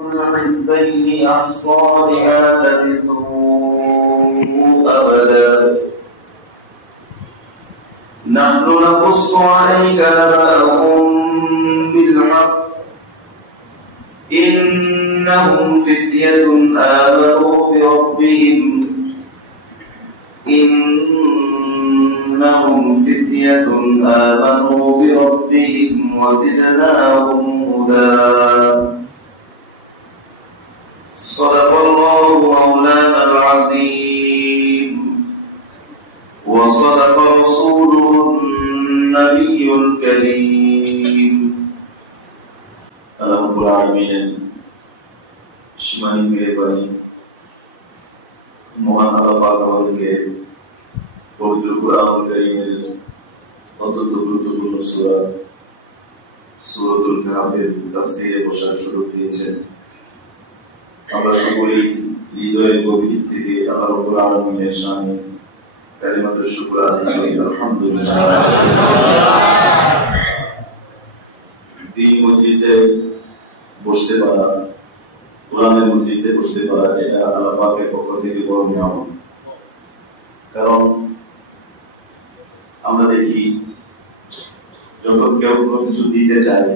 الحزبين أحصى بما لبثوا أبدا نحن نقص عليك نبأهم بالحق إنهم فتية آمنوا بربهم وزدناهم هدى صدق الله مولانا العظيم وصدق رسوله النبي الكريم رب العالمين ইসমাইল মেহরবানি মহান আল্লাহ পাক আমাদেরকে পবিত্র কুরআনুল কারীমের অত্যন্ত গুরুত্বপূর্ণ সূরাতুল কাহফের তাফসীরে বসার সুযোগ দিয়েছেন। আমরা সকলেই হৃদয়ের গভীর থেকে আল্লাহ রাব্বুল আলামিনের শানে কালিমাতুশ শুকর আদায় করি আলহামদুলিল্লাহ। দ্বীন মজলিসে বসতে পারা, কোরআনের মজলিসে বসতে পারা, এটা আল্লাহ পাকের পক্ষ থেকে বড় নিয়ামত। কারণ আমরা দেখি যখন কেউ কিছু দিতে চায়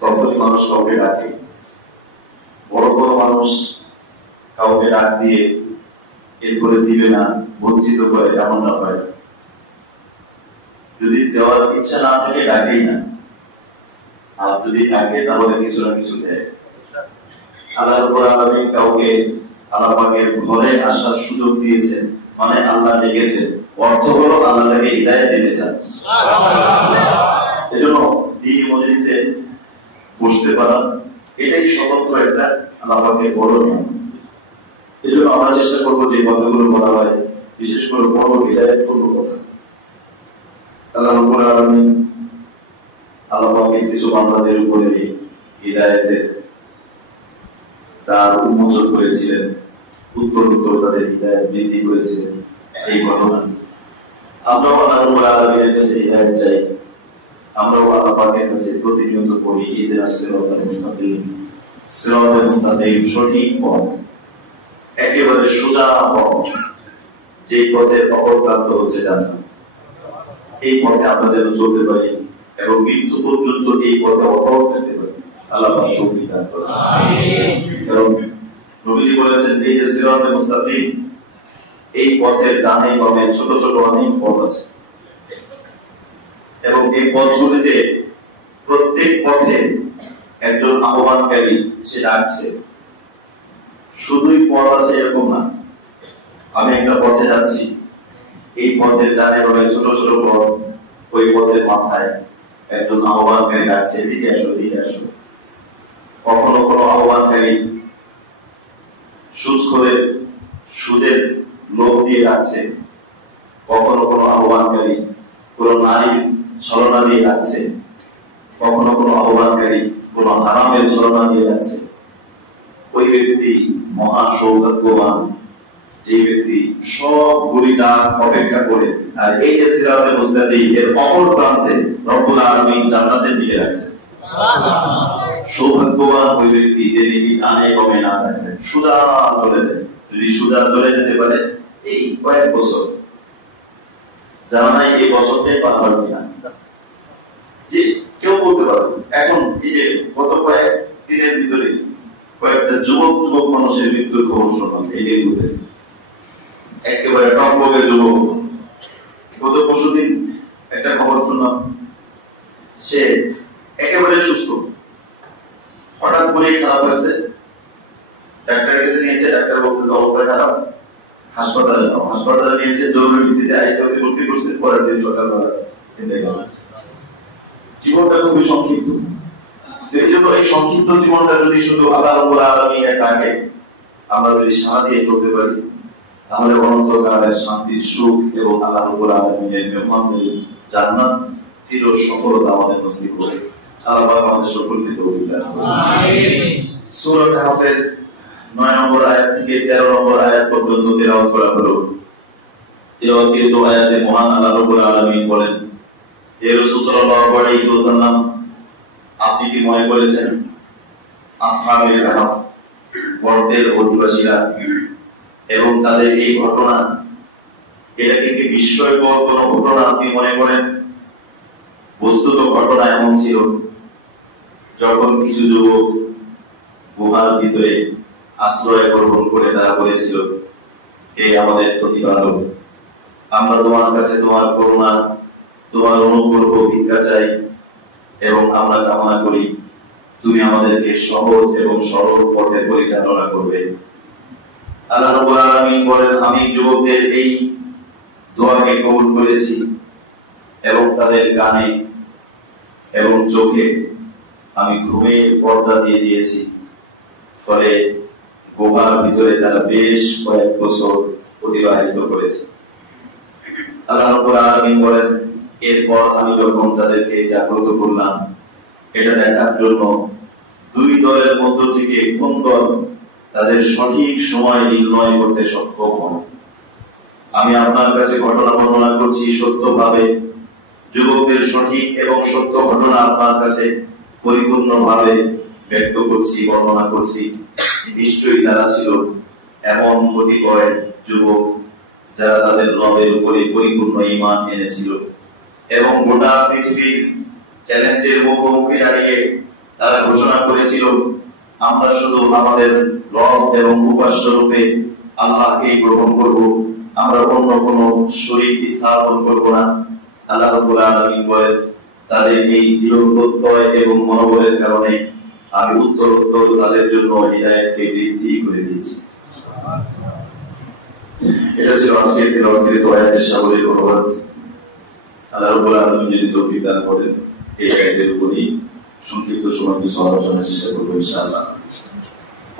তখন মানুষ কাউকে ডাকে, বড় বড় মানুষ কাউকে ডাক দিয়ে এরপরে দিবে না, বঞ্চিত করে, এমন না হয়। যদি দেওয়ার ইচ্ছা না থাকে ডাকেই না, আর যদি ডাকে তাহলে কিছু না কিছু দেয়। আল্লাহ রাব্বুল আলামিন কাউকে আল্লাহ পাকের ঘরে আসার সুযোগ দিয়েছেন, মানে আল্লাহ ডেকেছেন, অর্থ হলো আল্লাহ তাকে হিদায়াত দিতে চান। এজন্য দ্বীন মজলিসে বসতে পারা এটাই স্বতন্ত্র একটা আল্লাহ পাকের বড় নিয়ামত। এজন্য আমরা চেষ্টা করবো যে কথাগুলো বলা হয় বিশেষ করে বড় হিদায়াতপূর্ণ কথা। আল্লাহ রাব্বুল আলামিন আল্লাহ পাকের কিছু বান্দাদের উপরে হিদায়াতের তার উন্মোচন করেছিলেন, উত্তর তাদের হিদায়াত বৃদ্ধি করেছিলেন। এই ঘটনা আমরাও আল্লাহ রাব্বুল আলামিনের কাছে হিদায়াত চাই। আমরাও আল্লাহ পাকের কাছে প্রতিনিয়ত পড়ি ইহদিনাস সিরাতাল মুস্তাকিম, সিরাতাল মুস্তাকিম, সঠিক পথ, একেবারে সোজা পথ, যে পথে অপরপ্রান্ত হচ্ছে জান্নাত। এই পথে আমরা যেন চলতে পারি এবং মৃত্যু পর্যন্ত এই পথে অটল থাকতে পারি। আল্লাহ পাক তৌফিক দান করুন, আমিন। এবং নবীজি বলেছেন এই যে সিরাতাল মুস্তাকিম, এই পথের ডানে বামে ছোট ছোট অনেক পথ আছে এবং এই পথগুলিতে প্রত্যেক পথে একজন আহ্বানকারী সে ডাকছে। শুধুই পথ আছে এরকম না, আমি একটা পথে যাচ্ছি, এই পথের ডানে বামে ছোট ছোট পথ, ওই পথের মাথায় একজন আহ্বানকারী ডাকছে, এদিকে আসো, এদিকে আসো। কখনো কোনো আহ্বানকারী সুদ করে সুদের লোভ দিয়ে ডাকছে, কখনো কোনো আহ্বানকারী কোনো নারীর ছলনা দিয়ে ডাকছে, কখনো কোনো আহ্বানকারী কোনো হারামের ছলনা দিয়ে ডাকছে। ওই ব্যক্তি মহা সৌভাগ্যবান যে ব্যক্তি সবগুলি ডাক অপেক্ষা করে, আর এই যে সিরাতে মুস্তাকিম এর অপর প্রান্তে রব্বুল আলামিন জান্নাতের দিকে রাখছেন। সৌভাগ্যবান ওই ব্যক্তি যে নাকি ডানে বামে না থাকে, সুদা চলে যায়। যদি সুদা চলে যেতে পারে এই কয়েক বছর, জানা নাই এই বছরটাই পার হবে কিনা, যে কেউ বলতে পারবে। এখন এই যে গত কয়েক দিনের ভিতরে কয়েকটা যুবক মানুষের মৃত্যুর খবর শুনলাম এই নিউজে, একেবারে টকবকে যুবক। গত পরশুদিন একটা খবর শুনলাম, সে একেবারে সুস্থ, হঠাৎ করে খারাপ হয়েছে, ডাক্তার কাছে নিয়েছে, ডাক্তার বলছে অবস্থা খারাপ, হাসপাতালে নাও। হাসপাতালে নিয়েছে, জরুরি ভিত্তিতে আইসিইউতে ভর্তি করছে, পরের দিন সকালবেলা ইন্তেকাল হয়েছে। জীবনটা খুবই সংক্ষিপ্ত। এই জন্য এই সংক্ষিপ্ত জীবনটা যদি শুধু আল্লাহ রাব্বুল আলামিনের ডাকে আমরা যদি সাড়া দিয়ে চলতে পারি, তাহলে অনন্তকালের শান্তির সুখ এবং আল্লাহ রাব্বুল আলামিনের মেহমানদের জান্নাত চির সফলতা আমাদের নসিব করে। আল্লাহ পাক আমাদের সকলকে তৌফিক দান করুন, আমিন। সূরা কাহফের 9 নম্বর আয়াত থেকে 13 নম্বর আয়াত পর্যন্ত তেলাওয়াত করা হলো। তেলাওয়াতের দু আয়াতে মহান আল্লাহ রাব্বুল আলামিন বলেন, হে রাসূল সাল্লাল্লাহু আলাইহি ওয়াসাল্লাম, আপনি কি মনে করেছেন আসহাবে কাহফ গর্তের অধিবাসীরা এবং তাদের এই ঘটনা, এটাকে কি বিস্ময়কর কোন ঘটনা আপনি মনে করেন? বস্তুত ঘটনা এমন ছিল, যখন কিছু যুবক গুহার ভিতরে আশ্রয় গ্রহণ করে তারা বলেছিল, হে আমাদের প্রতিপালক, আমরা তোমার কাছে তোমার করুণা, তোমার অনুগ্রহ ভিক্ষা চাই এবং আমরা কামনা করি তুমি আমাদেরকে সহজ এবং সরল পথে পরিচালনা করবে। আল্লাহ রাব্বুল আলামিন বলেন, আমি যুবকদের এই দোয়াকে কবুল করেছি এবং তাদের কানে এবং চোখে আমি ঘুমের পর্দা দিয়ে দিয়েছি। ফলে গুহার ভিতরে তারা বেশ কয়েক বছর অতিবাহিত করেছে। আল্লাহ রাব্বুল আলামিন বলেন, এরপর আমি যখন তাদেরকে জাগ্রত করলাম, এটা দেখার জন্য দুই দলের মধ্য থেকে কোন দল তাদের সঠিক সময় নির্ণয় করতে সক্ষম হয়। আমি আপনার কাছে ঘটনা বর্ণনা করছি সত্যভাবে, যুবকদের সঠিক এবং সত্য ঘটনা আপনার কাছে পরিপূর্ণভাবে ব্যক্ত করছি, বর্ণনা করছি। নিশ্চয়ই তারা ছিল এমন কতিপয় যুবক যারা তাদের রবের উপরে পরিপূর্ণ ঈমান এনেছিল এবং গোটা পৃথিবীর চ্যালেঞ্জের মুখোমুখি দাঁড়িয়ে তারা ঘোষণা করেছিল, আমরা শুধু আমাদের রব এবং উপাস্য রূপে আল্লাহকেই গ্রহণ করব, আমরা অন্য কোন শরীক স্থাপন করব না। আল্লাহ রাব্বুল আলামিন বলেন, তাদের এই দৃঢ় প্রত্যয় এবং মনোবলের কারণে আমি উত্তরোত্তর তাদের জন্য হিদায়াতকে বৃদ্ধি করে দিয়েছি। এটা ছিল আজকের তেলাওয়াতের আয়াতের সাগরের অনুবাদ। আল্লাহ রাব্বুল আলামিন যদি তৌফিক দান করেন, এই আয়াতের উপরই সংক্ষিপ্ত সময় কিছু আলোচনার চেষ্টা করবো ইনশাআল্লাহ।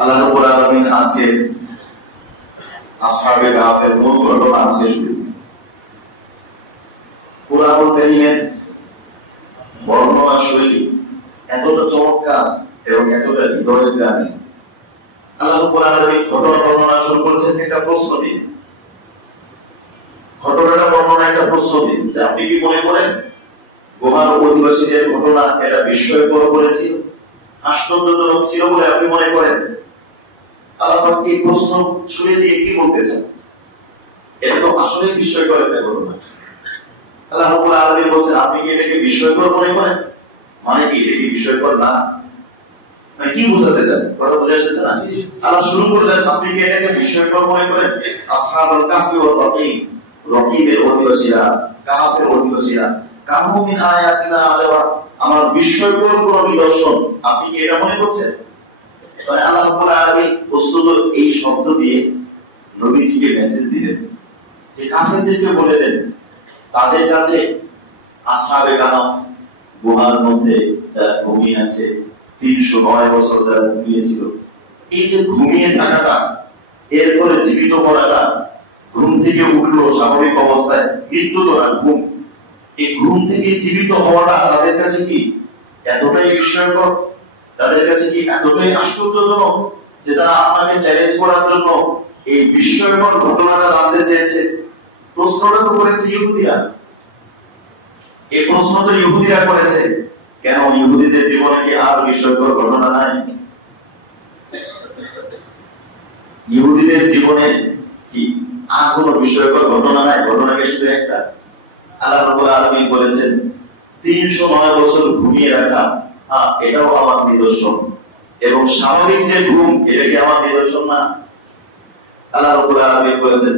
আল্লাহ রাব্বুল আলামিন আজকে আসহাবে কাহফের মূল ঘটনা আজকে শুরু। কুরআনুল কারীমের বর্ণনা শৈলী এতটা চমৎকার এবং এতটা হৃদয়গ্রামী। আল্লাহ রাব্বুল আলামিন ঘটনা বর্ণনা শুরু করেছেন একটা প্রশ্ন দিয়ে। ঘটনাটা বর্ণনা একটা প্রশ্ন দিয়ে, যে আপনি কি মনে করেন গুহার অধিবাসীদের ঘটনা এটা বিস্ময়কর করেছিল, আশ্চর্যজনক ছিল বলে আপনি মনে করেন? আল্লাহ পাক এই প্রশ্ন ছুড়ে দিয়ে কি বলতে চান? এটা তো আসলে বিস্ময়কর একটা ঘটনা। আল্লাহ রাব্বুল আলামিন বলেন, আপনি কি এটাকে বিস্ময়কর মনে করেন? মানে কি এটা কি বিস্ময়কর না? মানে কি বোঝাতে চান? কথা বোঝা যাচ্ছে না? আল্লাহ শুরু করলেন, আপনি কি এটাকে বিস্ময়কর মনে করেন? আসহাবুল কাহফি ওয়াল রকিম, রকিমের অধিবাসীরা, কাহফের অধিবাসীরা, কাহু মিন আয়াতিনা আলাওয়া, আমার বিস্ময়কর কোন নিদর্শন, আপনি কি এটা মনে করছেন? তাহলে আল্লাহ রাব্বুল আলামিন বস্তুত এই শব্দ দিয়ে নবীজিকে মেসেজ দিলেন যে কাফেরদেরকে বলে দেন, তাদের কাছে আসহাবে কাহফ গুহার মধ্যে যারা ঘুমিয়ে আছে, 309 বছর যারা ঘুমিয়েছিল, এই যে ঘুমিয়ে থাকাটা, এরপরে জীবিত করাটা, ঘুম থেকে উঠলো স্বাভাবিক অবস্থায়, মৃত্যু তো না, ঘুম, এই ঘুম থেকে জীবিত হওয়াটা তাদের কাছে কি এতটাই বিস্ময়কর, তাদের কাছে কি এতটাই আশ্চর্যজনক যে তারা আপনাকে চ্যালেঞ্জ করার জন্য এই বিস্ময়কর ঘটনাটা জানতে চেয়েছে? প্রশ্নটা তো করেছে ইহুদিরা, এই প্রশ্ন তো ইহুদিরা করেছে। কেন ইহুদিদের জীবনে কি আর বিস্ময়কর ঘটনা নাই? ইহুদিদের জীবনে কি আর কোনো বিস্ময়কর ঘটনা নাই? ঘটনাকে শুধু একটা। আল্লাহ রাব্বুল আলামিন বলেছেন 309 বছর ঘুমিয়ে রাখা, এটাও আমার নিদর্শন, এবং স্বাভাবিক যে ঘুম, এটা কি আমার নিদর্শন না? আল্লাহ রাব্বুল আলামিন বলেছেন,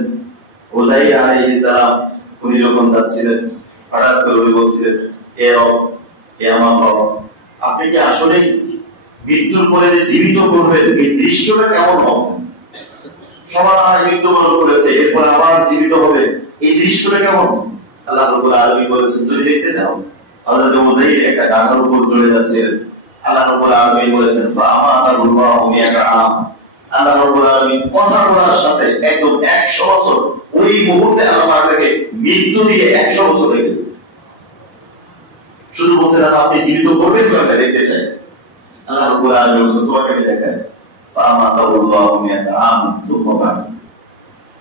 উযাইর আলাইহিস সালাম উনি যখন যাচ্ছিলেন, হঠাৎ করে উনি বলছিলেন, এ রব, এ আমার রব, আপনি কি আসলেই মৃত্যুর পরে যে জীবিত করবেন, এই দৃশ্যটা কেমন হবে? সবাই মৃত্যুবরণ করেছে, এরপর আবার জীবিত হবে, এই দৃশ্যটা কেমন? আল্লাহ রাব্বুল আলামিন বলেছেন, তুমি দেখতে চাও? হযরত উযাইর একটা গাধার উপর চড়ে যাচ্ছিলেন। আল্লাহ রাব্বুল আলামিন বলেছেন, ফাআমাতাল্লাহু মিয়াতা আম, আল্লাহ রাব্বুল আলামিন কথা বলার সাথে একদম 100 বছর, ওই মুহূর্তে আল্লাহ তাকে মৃত্যু দিয়ে 100 বছর রেখে দিলেন। শুধু বলছেন, আপনি জীবিত করবেন, তোমাকে দেখতে চাই। আল্লাহ রাব্বুল আলামিন বলেছেন, তোমাকে দেখায়, ফাআমাতাল্লাহু মিয়াতা আম সুম্মা বা'সা,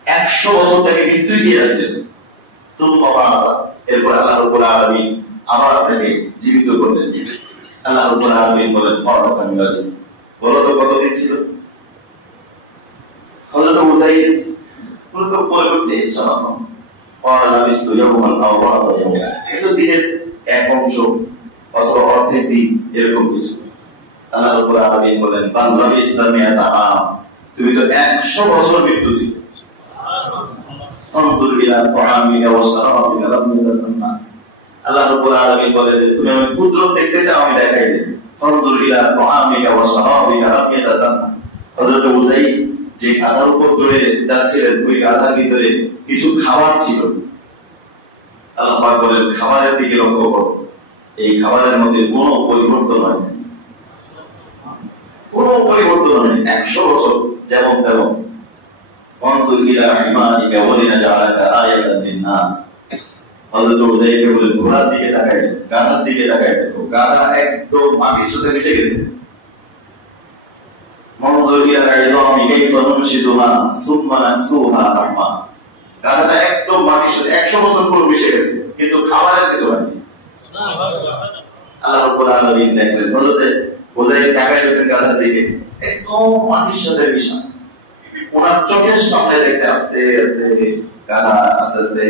100 বছর তাকে মৃত্যু দিয়ে রাখলেন। সুম্মা বা'সা, এরপর আল্লাহ রাব্বুল আলামিন আবার তাকে জীবিত করলেন। আল্লাহ রাব্বুল আলামিন বলেন, বলো তো কতদিন ছিল? হযরত উযাইর পুরো তো পরে করছে সালাম লাবিস্তু ইয়াওমান আও বা'দা ইয়াওম, এটা দিনের এক অংশ অথবা অর্ধেক দিন, এরকম কিছু। আল্লাহ রাব্বুল আলামিন বলেন বান্দা ইসলামিয়াতা আম, তুমি তো 100 বছর মৃত্যু ছিল। ফানজুর ইলা তাআমিকা ওয়া শারাবিকা লাম ইয়াতাসান্না, আল্লাহ রাব্বুল আলামিন বলেন যে তুমি আমার কুদরত দেখতে চাও, আমি দেখাই দেব। ফানজুর ইলা তাআমিকা ওয়া শারাবিকা লাম ইয়াতাসান্না। হযরত উযাইর যে গাধার উপর চড়ে যাচ্ছিলেন, ওই গাধার ভিতরে কিছু খাবার ছিল। আল্লাহ পাক বলেন খাবারের দিকে লক্ষ্য করো, এই খাবারের মধ্যে কোনো পরিবর্তন হয় না, কোনো পরিবর্তন হয় না, 100 বছর যেমন তেমন। অনজুর ইলা হিমারিকা ওয়া লিনাজআলাকা আয়াতান লিন-নাস, হযরত উযাইরকে বলেন ঘোড়ার দিকে তাকায়, গাধার দিকে তাকায় দেখো, গাধা একদম মাটির সাথে মিশে গেছে। মনজুর ইলা ইযামি কাইফা নুনশিদুহা সুম্মা নাকসুহা লাহমা, গাধাটা একদম মাটির সাথে 100 বছর পর মিশে গেছে, কিন্তু খাবারের কিছু হয়নি। আল্লাহ রাব্বুল আলামিন দেখলেন হযরত উযাইর তাকায় গেছেন গাধার দিকে, একদম মাটির সাথে মিশা। ওনার চোখের সামনে দেখছে আস্তে আস্তে গাধা আস্তে আস্তে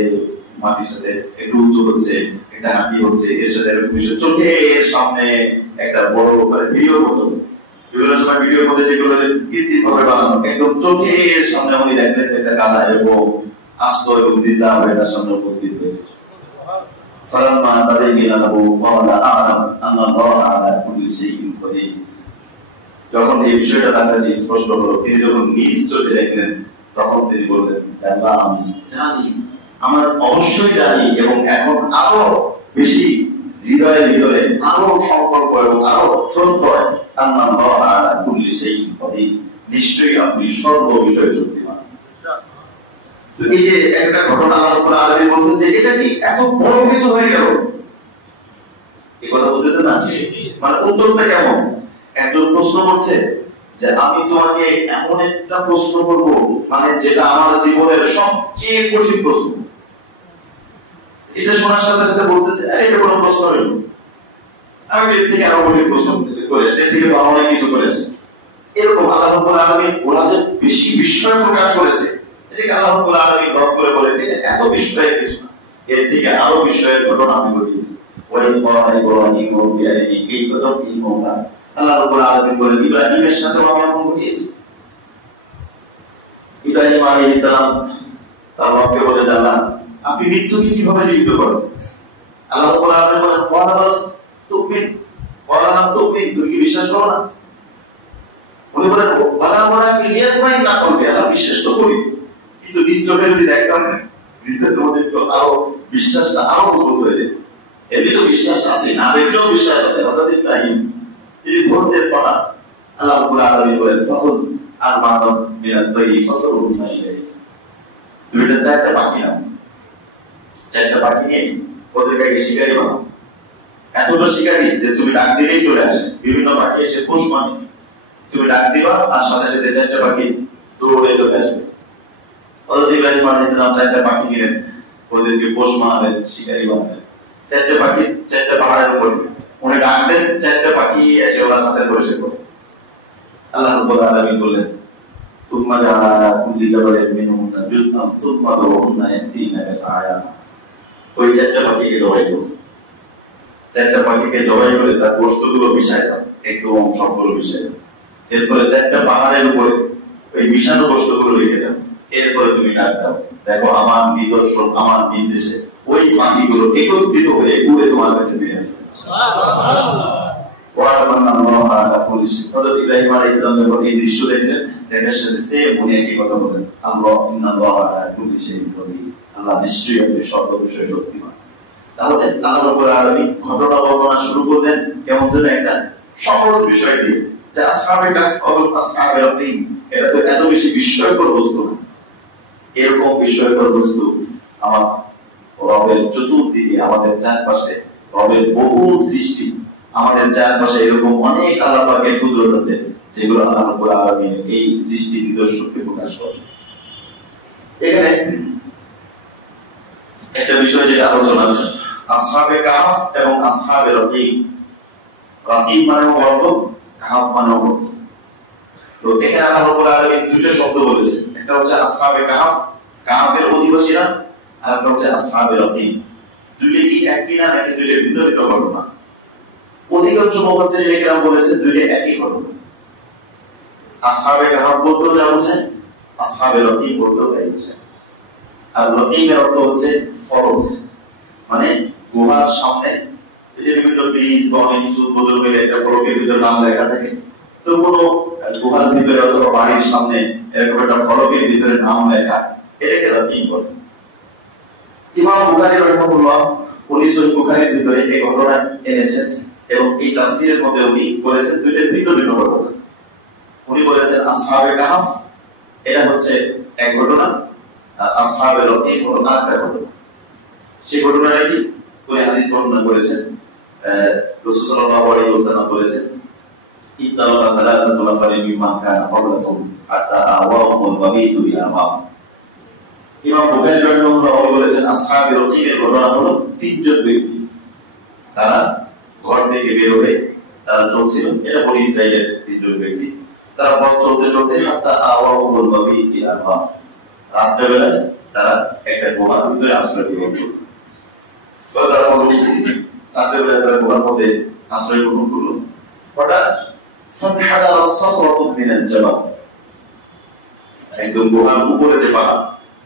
মাটির সাথে একটু উঁচু হচ্ছে, একটা হাঁটি হচ্ছে, এর সাথে চোখের সামনে একটা বড় ভিডিওর মতো, বিভিন্ন সময় ভিডিওর মধ্যে যেগুলো কৃত্রিম ভাবে বানানো, একদম চোখের সামনে উনি দেখলেন যে একটা গাধা এরকম আস্ত এবং জিন্দা হয়ে তার সামনে উপস্থিত হয়ে গেছে। ফালাম্মা তাবাyyana লাহু ক্বালা আ'লাম আন্না আল্লাহা আ'লা কুল্লি শাইইন কাদির, যখন এই বিষয়টা তার কাছে স্পষ্ট হলো, তিনি যখন নিজ চোখে দেখলেন, তখন তিনি বললেন আল্লাহ আমি জানি, আমার অবশ্যই জানি, এবং এখন আরো বেশি হৃদয়ের ভিতরে আরো সংকল্প এবং আরো প্রত্যয়, আন্না আল্লাহা আ'লা কুল্লি শাইইন কাদির, নিশ্চয়ই আপনি সর্ব বিষয়ে শক্তিমান। তো এই যে একটা ঘটনা আল্লাহ রাব্বুল আলামিন বলছেন যে এটা কি এত বড় কিছু হয়ে গেল, এই কথা বুঝতেছেন না? মানে উত্তরটা কেমন? একজন প্রশ্ন করছে যে আমি তোমাকে এমন একটা প্রশ্ন করব, মানে যেটা আমার জীবনের সবচেয়ে কঠিন প্রশ্ন। এটা শোনার সাথে সাথে বলছে যে এটা কোনো প্রশ্ন হইল, আমি এর থেকে আরো কঠিন প্রশ্ন করে সে থেকে তো অনেক কিছু করেছে। এরকম আল্লাহ রাব্বুল আলামিন ওরা যে বেশি বিস্ময় প্রকাশ করেছে, এটাকে আল্লাহ রাব্বুল আলামিন রদ করে বলে এত বিস্ময়ের কিছু না, এর থেকে আরো বিস্ময়ের ঘটনা আমি ঘটিয়েছি। ওয়া ক্বালা ইব্রাহিম বিআরিনি কাইফা তুহয়িল মাউতা, আল্লাহ রাব্বুল আলামিন বলেন ইব্রাহিমের সাথে আমি এমন ঘটিয়েছি। ইব্রাহিম আলাইহিস সালাম তার রবকে বলেন আল্লাহ আপনি মৃত্যুকে কিভাবে জীবিত করেন? আল্লাহ রাব্বুল আলামিন বলেন ক্বালা তুমিন ক্বালা না তুমিন, তুমি কি বিশ্বাস করো না? উনি বলেন আল্লাহ আমাকে নিয়ত হয় না করবে, আল্লাহ বিশ্বাস তো করি, কিন্তু নিজ চোখে যদি দেখতাম হৃদয়ের মধ্যে আরো বিশ্বাসটা আরো মজবুত হয়ে যেত। এমনি তো বিশ্বাস আছে, না দেখলেও বিশ্বাস আছে। হযরত ইব্রাহিম তিনি ধরতে পারা, আল্লাহ রাব্বুল আলামিন বলেন ফাহুজ আরবাআতাম মিনাত তাইয়্যিব ফাসরুহু ইলাইহি, তুমি এটা চারটা পাখি নাও, চারটা পাখি নিয়ে ওদেরকে শিকারি বানাও, এতটা শিকারি যে তুমি ডাক দিলেই চলে আসে, বিভিন্ন পাখি এসে পোষ মানে, তুমি ডাক দিবা আর সাথে সাথে চারটা পাখি দৌড়ে চলে আসবে। হযরত ইব্রাহিম আলাইহিস সালাম চারটা পাখি নিলেন, ওদেরকে পোষ মানালেন, শিকারি বানালেন, চারটা পাখি চারটা পাহাড়ের উপর উনি ডাক দেন, চারটা পাখি এসে ওনার হাতে বসে পড়ে। আল্লাহ রাব্বুল আলামিন বললেন সুম্মা জাআলা আলা কুল্লি জাবালিন মিনহুন্না জুজআন সুম্মা দুহুন্না ইয়াতিনাকা সাআয়া, ওই চারটা পাখিকে জবাই করো, চারটা পাখিকে জবাই করে তার গোশতগুলো মিশায় দাও, একদম সবগুলো মিশায় দাও, এরপরে চারটা পাহাড়ের উপরে ওই মিশানো গোশতগুলো রেখে দাও, এরপরে তুমি ডাক দাও, দেখো আমার নিদর্শন আমার নির্দেশে ওই পাখিগুলো একত্রিত হয়ে উড়ে তোমার কাছে ফিরে আসবে। হযরত ইব্রাহিম আলাইহিস সালাম যখন এই দৃশ্য দেখলেন, দেখার সাথে সেম উনি একই কথা বলেন আল্লাহ ইন্নাল্লাহা আলা কুল্লি শাইইন কাদির, আল্লাহ নিশ্চয়ই আপনি সর্ব বিষয়ে শক্তিমান। তাহলে আল্লাহ রাব্বুল আলামিন ঘটনা বর্ণনা শুরু করলেন কেমন যেন একটা সহজ বিষয় দিয়ে, যে আসহাবে কাহফ এবং আসহাবে রাকিম, এটা তো এত বেশি বিস্ময়কর বস্তু না। এরকম বিস্ময়কর বস্তু আমার রবের চতুর্দিকে, আমাদের চারপাশে রবের বহু সৃষ্টি, আমাদের চারপাশে এরকম অনেক আল্লাহ পাকের কুদরত আছে যেগুলো আল্লাহ রাব্বুল আলামিন এই সৃষ্টি নিদর্শনকে প্রকাশ করে। এখানে একটা বিষয় যেটা আলোচনা, আসহাবে কাহফ এবং আসহাবে রাকিম, রাকিম মানে অর্থ, কাহফ মানে অর্থ। তো এখানে আল্লাহ রাব্বুল আলামিন দুটো শব্দ বলেছেন, একটা হচ্ছে আসহাবে কাহফ, কাহফের অধিবাসীরা, আর একটা হচ্ছে আসহাবে রকিম। দুইটা কি একই না নাকি দুইটা ভিন্ন ভিন্ন ঘটনা? অধিকাংশ মুফাসসিরিন একরাম বলেছেন দুইটা একই ঘটনা। আসহাবে কাহফ বলতেও যা বোঝায়, আসহাবে রকিম বলতেও তাই বোঝায়। আর রকিমের অর্থ হচ্ছে ফলক, মানে গুহার সামনে যে বিভিন্ন ব্রিজ বা অনেক কিছু উদ্বোধন হয়ে একটা ফলকের ভিতরে নাম লেখা থাকে, তো কোনো গুহার ভিতরে অথবা বাড়ির সামনে এরকম একটা ফলকের ভিতরে নাম লেখা, এটাকে রকিম বলে। ইমাম বুখারী রাহিমাহুল্লাহ উনি সহিহ বুখারীর ভিতরে এই ঘটনা এনেছেন এবং এই তাফসীরের মধ্যে উনি বলেছেন দুইটা ভিন্ন ভিন্ন ঘটনা। উনি বলেছেন আসহাবে কাহফ এটা হচ্ছে এক ঘটনা, আর আসহাবে রকিম হলো আরেকটা ঘটনা। সেই ঘটনাটা কি? উনি হাদিস বর্ণনা করেছেন, রাসূল সাল্লাল্লাহু আলাইহি ওয়াসাল্লাম বলেছেন, ইত্তালাকা সালাসাতু নাফারিন মিম্মান কানা ক্বাবলাকুম হাত্তা আওয়াহুমুল মাবিতু ইলা মা। ইমাম বুখারী রাহিমাহুল্লাহ বলেছেন আসহাবে রকিমের ঘটনা হলো তিনজন ব্যক্তি, তারা ঘর থেকে বের হয়ে তারা চলছিল, এটা বনি ইসরাইলের তিনজন ব্যক্তি, তারা পথ চলতে চলতে হাত্তা আওয়াহুমুল মাবিতু ইলা মা, রাত্রেবেলা তারা একটা গুহার ভিতরে আশ্রয় গ্রহণ করল। রাত্রেবেলা তারা গুহার মধ্যে আশ্রয় গ্রহণ করল। হঠাৎ ফানহাদারাত সাখরাতুন মিনাল জাবাল, একদম গুহার উপরে যে পাহাড়,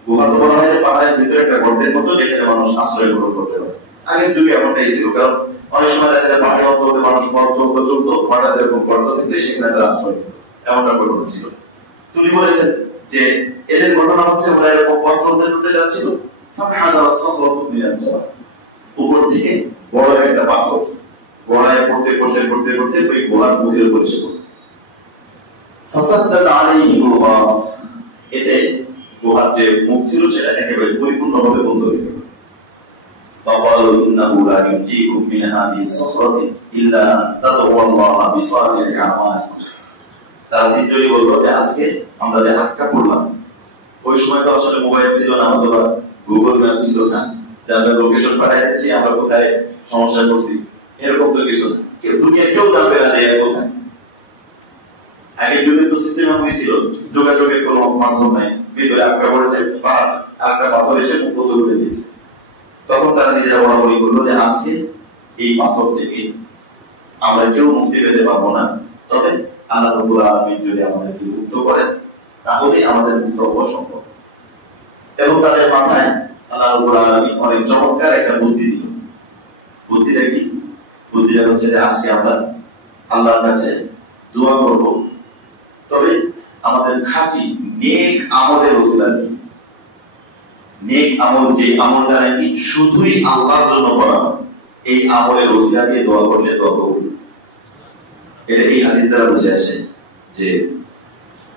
গুহা তো বলা হয় পাহাড়ের ভিতরে একটা গর্তের মতো, যেখানে মানুষ আশ্রয় গ্রহণ করতে পারে। আগের যুগে এমনটাই ছিল, কারণ অনেক সময় দেখা যায় পাহাড়ি অঞ্চলে মানুষ পথ চলতো, হঠাৎ এরকম গর্ত থাকলে সেখানে তারা আশ্রয় নিত, এমনটা ঘটনা ছিল। তিনি বলেছেন যে এদের ঘটনা হচ্ছে ওরা এরকম পথ চলতে যাচ্ছিল, ফানহাদারাত সাখরাতুন মিনাল জাবাল, উপর থেকে বড় একটা পাথর গড়ায় পড়তে পড়তে পড়তে পড়তে ওই গুহার মুখের উপর এসে পড়ল। ফাসাদ্দাত আলাইহিমুল বাব, এতে গুহার যে মুখ ছিল সেটা একেবারে পরিপূর্ণভাবে বন্ধ হয়ে গেল। ফাকালু ইন্নাহু লা ইউজিকুম মিন হাদিহি সাখরাতি ইল্লা আন তাদউল্লাহা বিসালিহি আমালিকুম। তারা তিনজনই বলল যে আজকে আমরা যে আটকা পড়লাম, ওই সময় তো আসলে মোবাইল ছিল না অথবা গুগল ম্যাপ ছিল না, যে আমরা লোকেশন পাঠিয়ে দিচ্ছি আমরা কোথায় সমস্যা করছি, এরকম তো কিছু না, দুনিয়া কেউ জানবে না যে কোথায়। আগে যুগে তো সিস্টেম এমনই ছিল, যোগাযোগের কোনো মাধ্যম নাই, ভিতরে আটকা পড়েছে পাহাড়, আটকা পাথর এসে মুখ বন্ধ করে দিয়েছে। তখন তারা নিজেরা বলাবলি করলো যে আজকে এই পাথর থেকে আমরা কেউ মুক্তি পেতে পারবো না, তবে আল্লাহ রাব্বুল আলামিন যদি আমাদেরকে মুক্ত করেন তাহলে আমাদের মুক্ত হওয়া সম্ভব। এবং তাদের মাথায় আল্লাহ রাব্বুল আলামিন অনেক চমৎকার একটা বুদ্ধি দিল। বুদ্ধিটা কি? বুদ্ধিটা হচ্ছে যে আজকে আমরা আল্লাহর কাছে দোয়া করব, তবে আমাদের খাঁটি নেক আমলের ওসিলা দিয়ে, নেক আমল যে আমলটা নাকি শুধুই আল্লাহর জন্য করা হয়, এই আমলের ওসিলা দিয়ে দোয়া করলে দোয়া কবুল। এটা এই হাদিস দ্বারা বুঝে আসে যে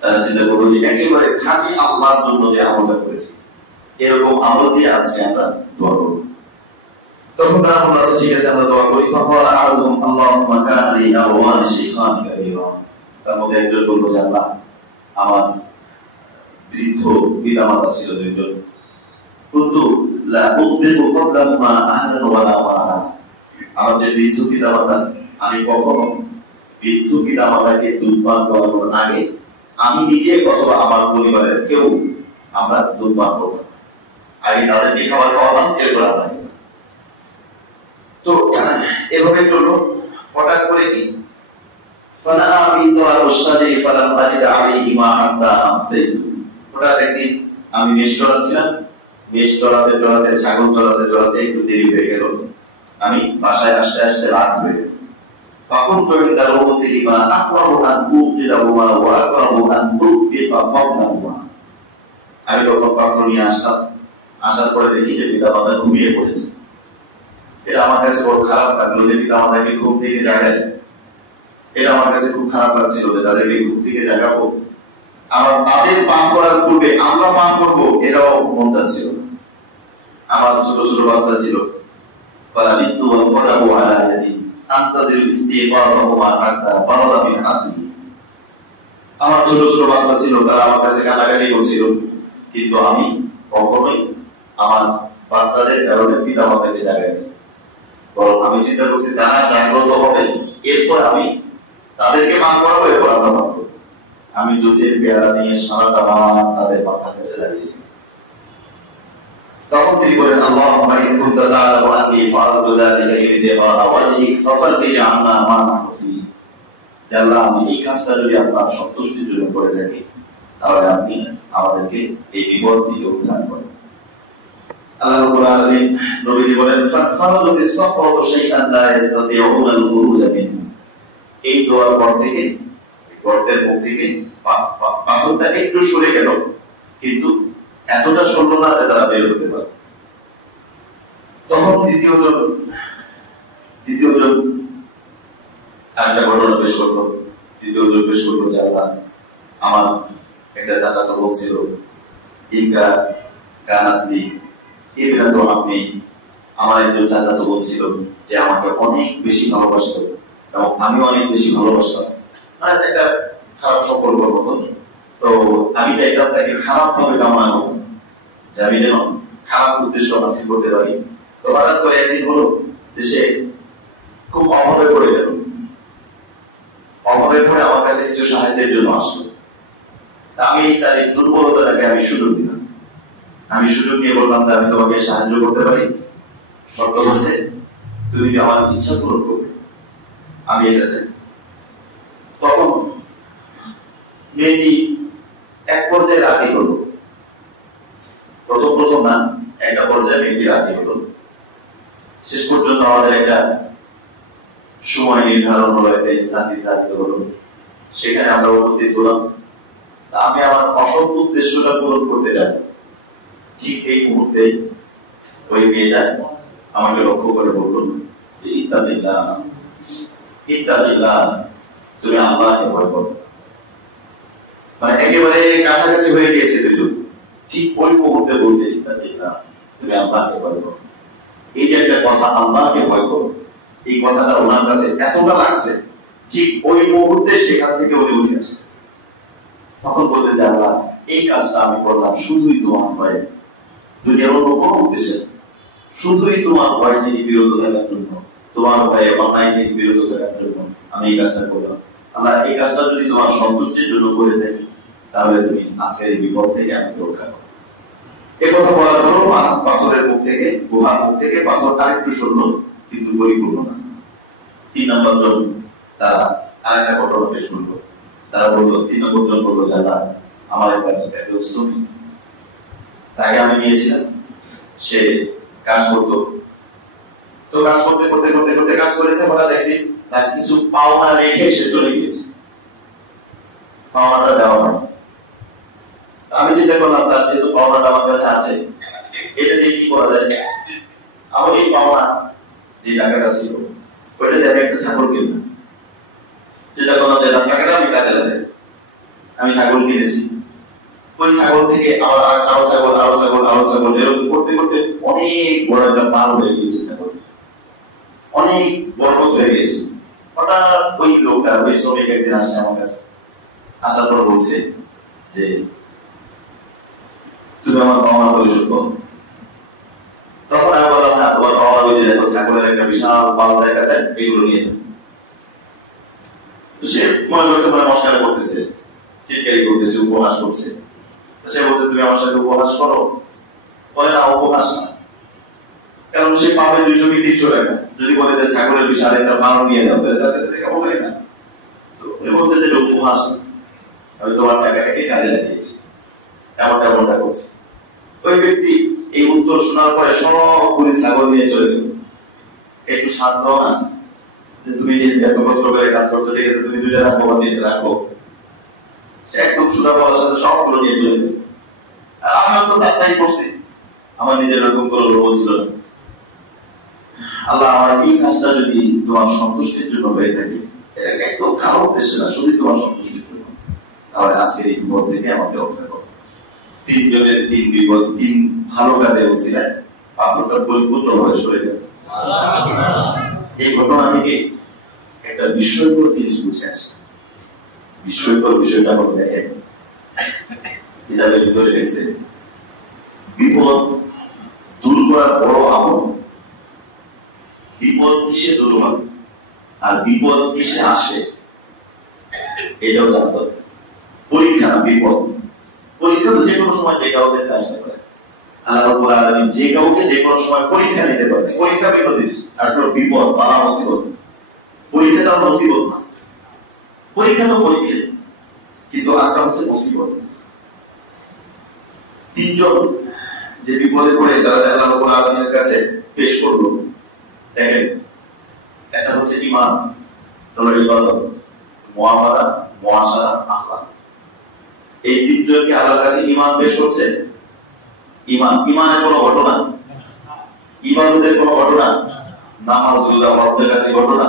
তারা চিন্তা করলো যে একেবারে খাঁটি আল্লাহর জন্য যে আমলটা করেছি, এরকম আমল দিয়ে আজকে আমরা দোয়া করব। তখন তারা বলল আচ্ছা ঠিক আছে আমরা দোয়া করি। ফাকালা আহাদুহুম আল্লাহুম্মা কানা লি আবওয়ান শাইখান কাবীরা, তার মধ্যে একজন বলল যে আল্লাহ আমার বৃদ্ধ পিতামাতা ছিল দুইজন, কিন্তু লা উখবিরু ক্বাবলাহুমা আহলান ওয়ালা ওয়ালা, আমার যে বৃদ্ধ পিতামাতা, আমি কখনো বৃদ্ধ পিতামাতাকে দুধ পান করানোর আগে আমি নিজে অথবা আমার পরিবারের কেউ আমরা দুধ পান করতাম, আগে তাদেরকে খাবার খাওয়াতাম, এরপর আমরা। তো এভাবে চললো। হঠাৎ করে কি হঠাৎ একদিন আমি মেষ চড়াচ্ছিলাম, মেষ চড়াতে চড়াতে ছাগল চড়াতে চড়াতে একটু দেরি হয়ে গেল, আমি বাসায় আসতে আসতে রাত হয়ে গেল। তখন আমি তখন পাত্র নিয়ে আসলাম, আসার পরে দেখি যে পিতা মাতা ঘুমিয়ে পড়েছে। এটা আমার কাছে বড় খারাপ লাগলো যে পিতা মাতাকে ঘুম থেকে জাগায়, এটা আমার কাছে খুব খারাপ লাগছিল যে তাদেরকে ঘুম থেকে জাগাবো, আবার তাদের পান করার পূর্বে আমরা পান করবো, এটাও মন চাচ্ছিল না। আমার ছোট ছোট বাচ্চা ছিল, আমার ছোট ছোট বাচ্চা ছিল, তারা আমার কাছে কান্নাকাটি করছিল, কিন্তু আমি কখনোই আমার বাচ্চাদের কারণে পিতা মাতাকে জাগাইনি, বরং আমি চিন্তা করছি তারা জাগ্রত হবে, এরপর আমি তাদেরকে মান করাবো, এরপর আমরা মান করবো। আমি দুধের পেয়ারা নিয়ে সারাটা রাত তাদের মাথার কাছে দাঁড়িয়েছি। তখন তিনি বলেন, আল্লাহুম্মা ইন কুনতা তা'লামু আন্নী ফাআলতু যালিকা ইবতিগাআ ওয়াজহিক ফাফাররিজ আন্না মা নাহনু ফীহি। হে আল্লাহ, আমি এই কাজটা যদি আপনার সন্তুষ্টির জন্য করে থাকি, তাহলে আপনি আমাদেরকে এই বিপদ থেকে উদ্ধার করেন। আল্লাহ রাব্বুল আলামিন নবীজি বলেন, ফারাদাতিস সাফরাতু শাইআন লা ইস্তাতিউনা আল-খুরুজা মিনহু। এই দোয়ার পর থেকে গর্তের মুখ থেকে পাথরটা একটু সরে গেল, কিন্তু এতটা সরল না যে তারা বের হতে পারে। তখন দ্বিতীয়জন একটা ঘটনা পেশ করলো। দ্বিতীয়জন পেশ করলো যে আল্লাহ, আমার একটা চাচাতো বোন ছিল, ইনকা কানাতলি ইবনাতু আম্মি, আমার একজন চাচাতো বোন ছিল যে আমাকে অনেক বেশি ভালোবাসতো এবং আমি অনেক বেশি ভালোবাসতাম। মানে একটা খারাপ সম্পর্ক হতো। তো আমি চাইতাম তাকে খারাপ ভাবে কামনা করতাম, যে আমি যেন খারাপ উদ্দেশ্য হাসিল করতে পারি। তো হঠাৎ করে একদিন হলো যে সে খুব অভাবে পড়ে গেল। অভাবে পড়ে আমার কাছে কিছু সাহায্যের জন্য আসলো। আমি তার এই দুর্বলতাটাকে আমি সুযোগ দিলাম। আমি সুযোগ নিয়ে বললাম যে আমি তোমাকে সাহায্য করতে পারি, শর্ত হচ্ছে তুমি আমার ইচ্ছা পূরণ করবে, আমি এটা চাই। তখন মেয়েটি এক পর্যায়ে রাজি হলো। প্রথম না, একটা পর্যায়ে মেয়েটি রাজি হলো। শেষ পর্যন্ত আমাদের একটা সময় নির্ধারণ হলো, একটা স্থান নির্ধারিত হলো, সেখানে আমরা উপস্থিত হলাম। আমি আমার অসৎ উদ্দেশ্যটা পূরণ করতে যাব। ঠিক এই মুহূর্তে ওই মেয়েটা আমাকে লক্ষ্য করে বলল, ইত্তাকিল্লাহ, তুমি আল্লাহকে ভয় করো। মানে একেবারে কাছাকাছি হয়ে গিয়েছে দুজন। ঠিক ওই মুহূর্তে বলছে, ইত্তাকিল্লাহ, তুমি আল্লাহকে ভয় করো। এই যে একটা কথা, আল্লাহকে ভয় করো, এই কথাটা ওনার কাছে এতটা লাগছে, ঠিক ওই মুহূর্তে সেখান থেকে উনি উঠে আসছে। তখন বলতে যে আল্লাহ, এই কাজটা আমি করলাম শুধুই তোমার ভয়ে, দুনিয়ার অন্য কোনো উদ্দেশ্যে, শুধুই তোমার ভয় থেকে বিরত থাকার জন্য, তোমার ভয়ে অন্যায় থেকে বিরত থাকার জন্য আমি এই কাজটা করলাম। আল্লাহ, এই কাজটা যদি তোমার সন্তুষ্টির জন্য করে থাকি, তাহলে তুমি আজকের এই বিপদ থেকে আমাকে রক্ষা করো। এ কথা বলার পর পাথরের মুখ থেকে, গুহার মুখ থেকে পাথর আরেকটু সরল, কিন্তু পরিপূর্ণ না। 3 নম্বর জন তারা আরেকটা ঘটনা পেশ করলো। তারা বললো, 3 নম্বর জন বললো, যারা আমার একটা শ্রমিক, তাকে আমি নিয়েছিলাম, সে কাজ করতো। তো কাজ করতে করতে করতে করতে কাজ করেছে, হঠাৎ একদিন তার কিছু পাওনা রেখে সে চলে গিয়েছে, পাওনাটা দেওয়া হয়। আমি চিন্তা করলাম, তার যেহেতু পাওনাটা আমার কাছে আছে, এটা দিয়ে কি করা যায়। আমার এই পাওনা যে টাকাটা ছিল, ওইটা দিয়ে একটা ছাগল কিনলাম। চিন্তা করলাম যে টাকাটা আমি কাজে লাগাই। আমি ছাগল কিনেছি। ওই ছাগল থেকে আরো ছাগল এরকম করতে করতে অনেক বড় একটা পাল হয়ে গিয়েছে। ছাগল অনেক বড় হয়ে গেছে। হঠাৎ ওই লোকটা, ওই শ্রমিক একদিন আসছে আমার কাছে। আসার পর বলছে যে, তুমি আমার পাওনা পরিশোধ করো। তখন আমি বললাম, হ্যাঁ, তোমার পাওনা বইতে দেখো, ছাগলের একটা বিশাল পাল দেখা যায়, এগুলো নিয়ে যাও। সে মনে করছে মানে মশকারা করতেছে, টিটকারি করতেছে, উপহাস করছে। সে বলছে, তুমি আমার সাথে উপহাস করো? বলে না, উপহাস না, কারণ সে পাবে 200 কি 300 টাকা। যদি বলে যে ছাগলের বিশাল একটা পাল নিয়ে যাও, তাহলে তার কাছে টাকা হবে না। তো উনি বলছে যে উপহাস না, আমি তোমার টাকাটাকে কাজে লাগিয়েছি, এমনটা করছি। ওই ব্যক্তি এই উত্তর শোনার পরে সবগুলি ছাগল নিয়ে চলে গেল। একটু শান্ত না যে তুমি এত কষ্ট করে কাজ করছো, ঠিক আছে, তুমি 2 টাকা কমা দিতে রাখো। সে একদম সোজা বলার সাথে সবগুলো নিয়ে চলে গেল। আর আমিও তো তাই করছি, আমার নিজের এরকম কোনো লোভ ছিল না। আল্লাহ, আমার এই কাজটা যদি তোমার সন্তুষ্টির জন্য হয়ে থাকে, এটা একদম খারাপ উদ্দেশ্য না, শুধু তোমার সন্তুষ্টির জন্য, তাহলে আজকের এই বিপদ থেকে আমাকে রক্ষা করো। 3 জনের 3 বিপদ, 3 ভালো কাজে উছিলায় পাথরটা পরিপূর্ণভাবে সরে গেল। এই ঘটনা থেকে একটা বিস্ময়কর জিনিস বুঝে আসে। বিস্ময়কর বিষয়টা হলো, দেখেন, কিতাবের ভিতরে লিখছে, বিপদ দূর করার বড় আমল, বিপদ কিসে দূর হয় আর বিপদ কিসে আসে এটাও জানতে হবে। পরীক্ষা না, বিপদ। পরীক্ষা তো যে কোনো সময় যে কাউকে আসতে পারে। আল্লাহ রাব্বুল আলামিন যে কাউকে যে কোনো সময় পরীক্ষা নিতে পারে। পরীক্ষা বিপদ আর বিপদ বালা মুসিবত। পরীক্ষা তো মুসিবত না, পরীক্ষা তো পরীক্ষা, কিন্তু আরেকটা হচ্ছে মুসিবত। তিনজন যে বিপদে পড়ে তারা আল্লাহ রাব্বুল আলামিনের কাছে পেশ করলো, দেখেন একটা হচ্ছে ঈমান, ইবাদত, মুআমালা, মুআশারা, আখলাক। এই তিনজনকে আল্লাহর কাছে ঈমান পেশ করছে। ঈমানের কোনো ঘটনা, ইবাদতের কোনো ঘটনা, নামাজ, রোজা, হজ, যাকাতের ঘটনা।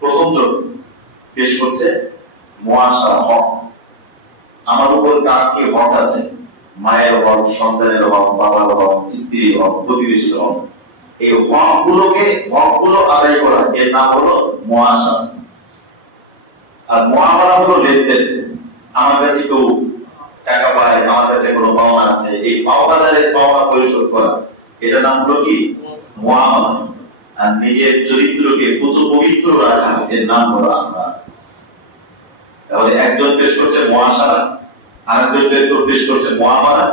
প্রথম জন পেশ করছে মুআশারা, হক। আমার উপর কার কি হক আছে, মায়ের হক, সন্তানের হক, বাবার হক, স্ত্রীর হক, প্রতিবেশীর হক। এই হকগুলো আদায় করা, এর নাম হলো মুআশারা। আর মুআমালা হলো লেনদেন। আমার কাছে কেউ টাকা পায়, আমার কাছে কোনো পাওনা আছে, এই পাওনাদারের পাওনা পরিশোধ করা, এটার নাম হলো কি মুআমালা। আর নিজের চরিত্রকে কত পবিত্র রাখা, এর নাম হলো আখলাক। তাহলে একজন পেশ করছে মুআশারা, আরেকজন পেশ করছে মুআমালা,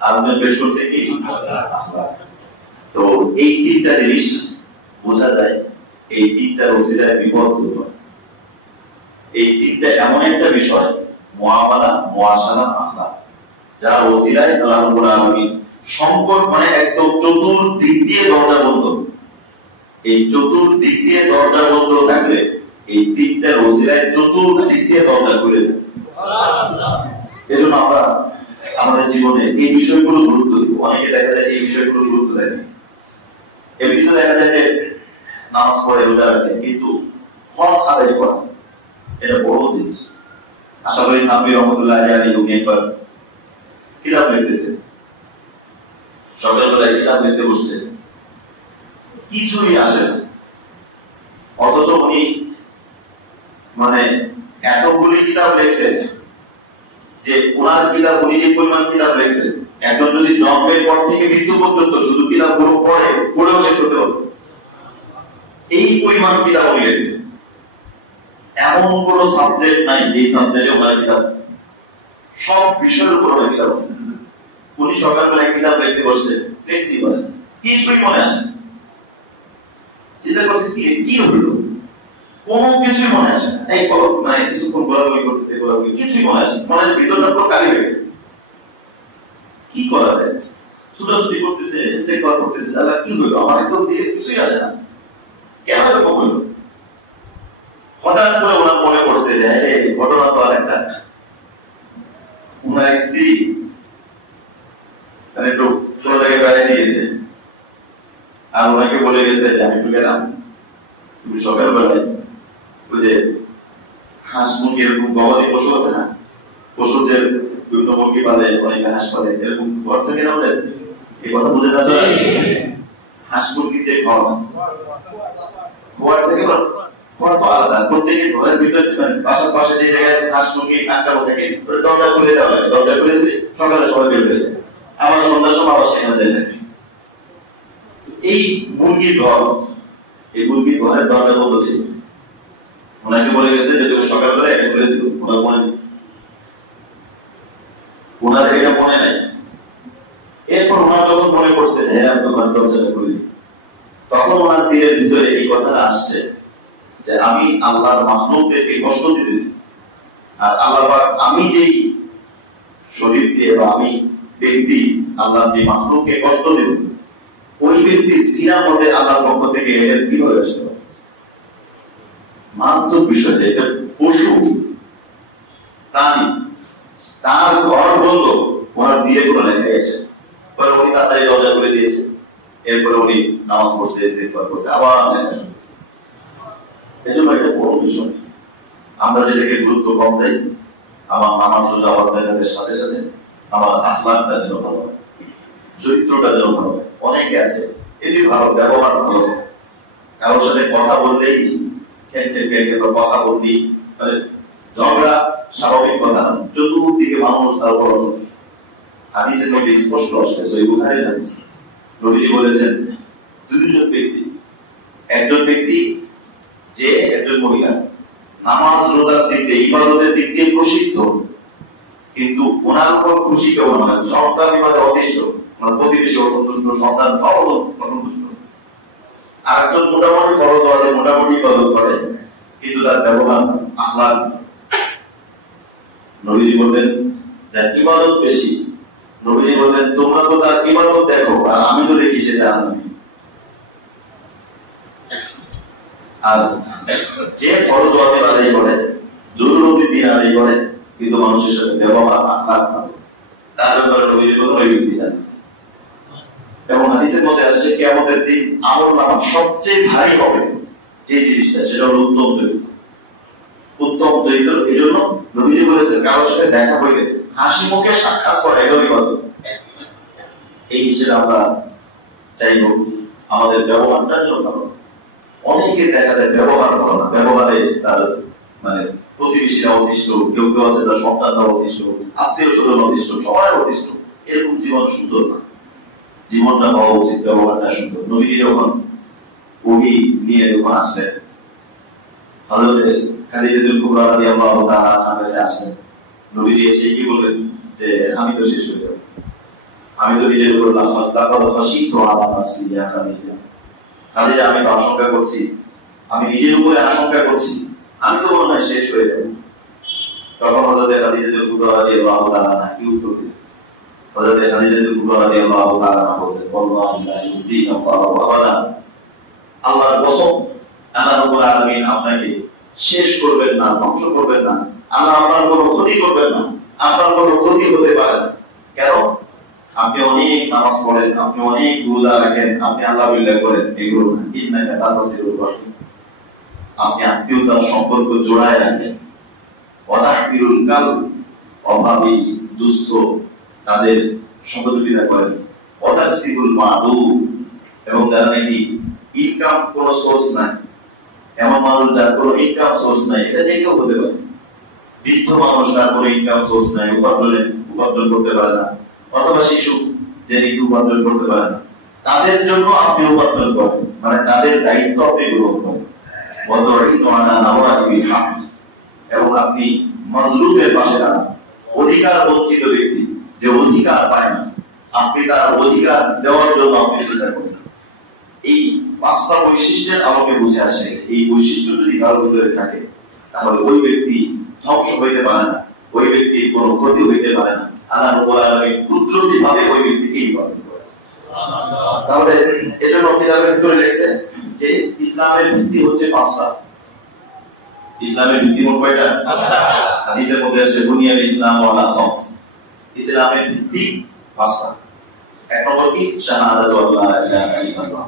আরেকজন পেশ করছে কি আখলাক। তো এই তিনটা জিনিস বোঝা যায়, এই তিনটার ওসিলায় বিপদ দূর হয়। এই তিনটা এমন একটা বিষয়, মুআমালা, মুআশারা, আখলাক, যার ওসিলায় আল্লাহ রাব্বুল আলামিন সংকট মানে একদম চতুর্দিক দিয়ে দরজা বন্ধ। এই চতুর্দিক দিয়ে দরজা বন্ধ থাকলে এই তিনটার ওসিলায় চতুর্দিক দিয়ে দরজা খুলে দেয়। সুবহানাল্লাহ। এজন্য আমরা আমাদের জীবনে এই বিষয়গুলো গুরুত্ব দিব। অনেকে দেখা যায় এই বিষয়গুলো গুরুত্ব দেয় না। এমনিতে দেখা যায় যে নামাজ পড়ে, রোজা রাখে, কিন্তু হক আদায় করা এটা বড় জিনিস। আশা করি থানভীর রহমতুল্লাহ আলাইহি উনি একবার কিতাব লিখতেছেন, সকালবেলায় কিতাব লিখতে বসছে, কিছুই আসে না, অথচ উনি মানে এতগুলি কিতাব লিখছেন যে ওনার কিতাব, উনি যে পরিমাণ কিতাব লিখছেন, একজন যদি জন্মের পর থেকে মৃত্যু পর্যন্ত শুধু কিতাবগুলো পড়েও শেষ করতে পারবে। এই পরিমাণ কিতাব উনি লিখছেন। এমন কোন সাবজেক্ট নাই যে সাবজেক্টে ওনার কিতাব, সব বিষয়ের উপর ওনার কিতাব আছে। উনি সকালবেলায় কিতাব লিখতে বসছে, লিখতেই পারেন, কিছুই মনে আসে। চিন্তা করছে কি হলো, কোনো কিছুই মনে আসে না। এই মানে কিছুক্ষণ গোলাগুলি করতেছে, কিছুই মনে আসে, মনের ভিতরটা পুরো খালি হয়ে গেছে। কি করা যায়? ছুটাছুটি করতেছে, ইস্তেগফার করতেছে, আল্লাহ কি হলো, আমার একদম দিয়ে কিছুই আসে না, কেন এরকম হলো? হঠাৎ করে ওনার মনে পড়ছে যে ঘটনা তো আর একটা, ওনার স্ত্রী একটু ছোট জায়গায় বেড়াতে গেছে, আর ওনাকে বলে গেছে যে আমি একটু গেলাম, তুমি সকালবেলায় ওই যে হাঁস মুরগি এরকম গবাদি পশু আছে না, পশু যে বিভিন্ন মুরগি পালে, অনেকে হাঁস পালে, এরকম ঘর থেকে না ওদের, এই কথা বুঝে না? হাঁস মুরগির যে ঘর, ঘর থেকে ঘর তো আলাদা, প্রত্যেকের ঘরের ভিতরে বাসার পাশে যে জায়গায় হাঁস মুরগি আটকানো থাকে দরজা খুলে দেওয়া লাগে, দরজা খুলে দিলে সকালে সবাই বের হয়ে যায়, আবার সন্ধ্যার সময় আবার সেখানে যায় থাকে। এই মুরগির ঘর, এই মুরগির ঘরের দরজা বন্ধ ছিল। ওনাকে বলে গেছে যে তুমি সকালবেলা এটা খুলে দিও, ওনার মনে নেই, ওনার এটা মনে নাই। এরপর ওনার যখন মনে পড়ছে যে হ্যাঁ তোমার দরজাটা খুলে, তখন ওনার দিলের ভিতরে এই কথাটা আসছে যে আমি আল্লাহর মাখলুকদেরকে কষ্ট দিতেছি, আর আল্লাহ আমি যেই শরীর দিয়ে বা আমি ব্যক্তি আল্লাহর যে মাখলুককে কষ্ট দেব, ওই ব্যক্তির সিনার মধ্যে আল্লাহর পক্ষ থেকে এটা কিভাবে আসতে পারে? মারাত্মক বিষয় যে এটা পশু প্রাণী, তার ঘর বন্ধ, ওনার দিয়ে কোনো লেখা গেছে। পরে উনি তাড়াতাড়ি দরজা করে দিয়েছে, এরপরে উনি নামাজ পড়ছে, ইস্তেগফার করছে, আবার লেখা শুনছে। এজন্য এটা বড় বিষয়। আমরা যেটাকে গুরুত্ব কম দেই, আমার নামাজ রোজা হজ যাকাতের সাথে সাথে আমার আখলাকটা যেন ভালো হয়, চরিত্রটা যেন ভালো হয়। অনেকে আছে এমনি ভালো, ব্যবহার ভালো, কারোর সাথে কথা বললেই কথা বললি মানে ঝগড়া স্বাভাবিক কথা না, চতুর্দিকে মানুষ তার উপর অসন্তুষ্ট। হাদিসের মধ্যে স্পষ্ট আসছে, সহিহ বুখারীর হাদিস, নবীজি বলেছেন দুইজন ব্যক্তি, একজন ব্যক্তি যে একজন মহিলা নামাজ রোজার দিক দিয়ে ইবাদতের দিক দিয়ে প্রসিদ্ধ, কিন্তু ওনার উপর খুশি কেউ নয়, সবটা বিবাদে অতিষ্ঠ, মানে প্রতিবেশী অসন্তুষ্ট, সন্তান সব অসন্তুষ্ট। আরেকজন মোটামুটি ফরজ ওয়াজে মোটামুটি ইবাদত করে, কিন্তু তার ব্যবহার আখলাক। নবীজি বললেন যার ইবাদত বেশি, নবীজি বললেন তোমরা তো তার ইবাদত দেখো আর আমি তো দেখি সেটা আমি। আর যে ফরজ ওয়াজে আদায় করে, জরুরি দিন আদায় করে, কিন্তু মানুষের সাথে ব্যবহার আখলাক ভালো, তার ব্যাপারে নবীজি বললেন ওই ব্যক্তি জানে। এবং হাদিসের মধ্যে আসছে কিয়ামতের দিন আমলনামা সবচেয়ে ভারী হবে যে জিনিসটা, সেটা হলো উত্তম চরিত্র। উত্তম চরিত্র এই জন্য নবীজি বলেছেন কারোর সাথে দেখা হইলে হাসি মুখে সাক্ষাৎ করা এটাও ইবাদত। এই হিসেবে আমরা চাইব আমাদের ব্যবহারটা যেন ভালো। অনেকে দেখা যায় ব্যবহার ভালো না, ব্যবহারে তার মানে প্রতিবেশীরা অতিষ্ঠ, কেউ কেউ আছে তার সন্তানরা অতিষ্ঠ, আত্মীয় স্বজন অতিষ্ঠ, সবাই অতিষ্ঠ। এরকম জীবন সুন্দর না, জীবনটা হওয়া উচিত ব্যবহারটা সুন্দর। নবীজি যখন ওহী নিয়ে যখন আসলেন, হযরত খাদিজাতুল কুবরা রাদিয়াল্লাহু তাআলা আনহার কাছে আসলেন, নবীজি এসে কি বললেন যে আমি তো শেষ হয়ে যাব, আমি তো নিজের উপর লাকাদ খাশিতু আলা নাফসি ইয়া খাদিজা, খাদিজা আমি তো আশঙ্কা করছি, আমি নিজের উপরে আশঙ্কা করছি, আমি তো মনে হয় শেষ হয়ে যাব। তখন হযরত খাদিজাতুল কুবরা রাদিয়াল্লাহু তাআলা আনহা কি উত্তর দিলেন? হযরত খাদিজাতুল কুবরা রাদিয়াল্লাহু তাআলা আনহা বলেন ওয়াল্লাহি লা ইউযিকা আল্লাহু আবাদা, আল্লাহর কসম আল্লাহ রাব্বুল আলামিন আপনাকে শেষ করবেন না, ধ্বংস করবেন না, আল্লাহ আপনার কোনো ক্ষতি করবেন না, আপনার কোনো ক্ষতি হতে পারে না। কেন? আপনি অনেক নামাজ পড়েন, আপনি অনেক রোজা রাখেন, আপনি আল্লাহ বিল্লাহ করেন, এগুলো না। ইন্নাকা তাতাসিরুর রাহিম, আপনি আত্মীয়তার সম্পর্ক জোড়ায় রাখেন। ওয়াতাহবিরুল কাল, অভাবী দুস্থ তাদের সহযোগিতা করেন। ওয়াতাসিরুল মাদুম, এবং যারা নাকি ইনকাম কোনো সোর্স নাই, এমন মানুষ যার কোনো ইনকাম সোর্স নাই, এটা যে কেউ হতে পারে। বৃদ্ধ মানুষ, তার কোনো ইনকাম সোর্স নাই, উপার্জন করতে পারে না, অথবা শিশু যে নাকি উপার্জন করতে পারে না, তাদের জন্য আপনি উপার্জন করেন, মানে তাদের দায়িত্ব আপনি গ্রহণ করেন। এবং আপনি মাজলুমের পাশে দাঁড়ান, অধিকার বঞ্চিত ব্যক্তি যে অধিকার পায় না, আপনি তার অধিকার দেওয়ার জন্য আপনি চেষ্টা করেন। এই পাঁচটা বৈশিষ্ট্যের আমাকে বুঝে আসে, এই বৈশিষ্ট্য যদি কারোর ভিতরে থাকে তাহলে ওই ব্যক্তি ধ্বংস হইতে পারে না, ওই ব্যক্তির কোনো ক্ষতি হইতে পারে না। আল্লাহ রাব্বুল আলামিন কুদরতিভাবে ওই ব্যক্তিকে ইবাদত করে। তাহলে এজন্য কিতাবের ভিতরে লেখছে যে ইসলামের ভিত্তি হচ্ছে পাঁচটা। ইসলামের ভিত্তি মোট কয়টা? পাঁচটা। হাদিসের মধ্যে আছে বুনিয়াল ইসলাম আলা খামস, ইসলামের ভিত্তি পাঁচটা। এক নম্বর কি? শাহাদাতু আল্লা ইলাহা ইল্লাল্লাহ,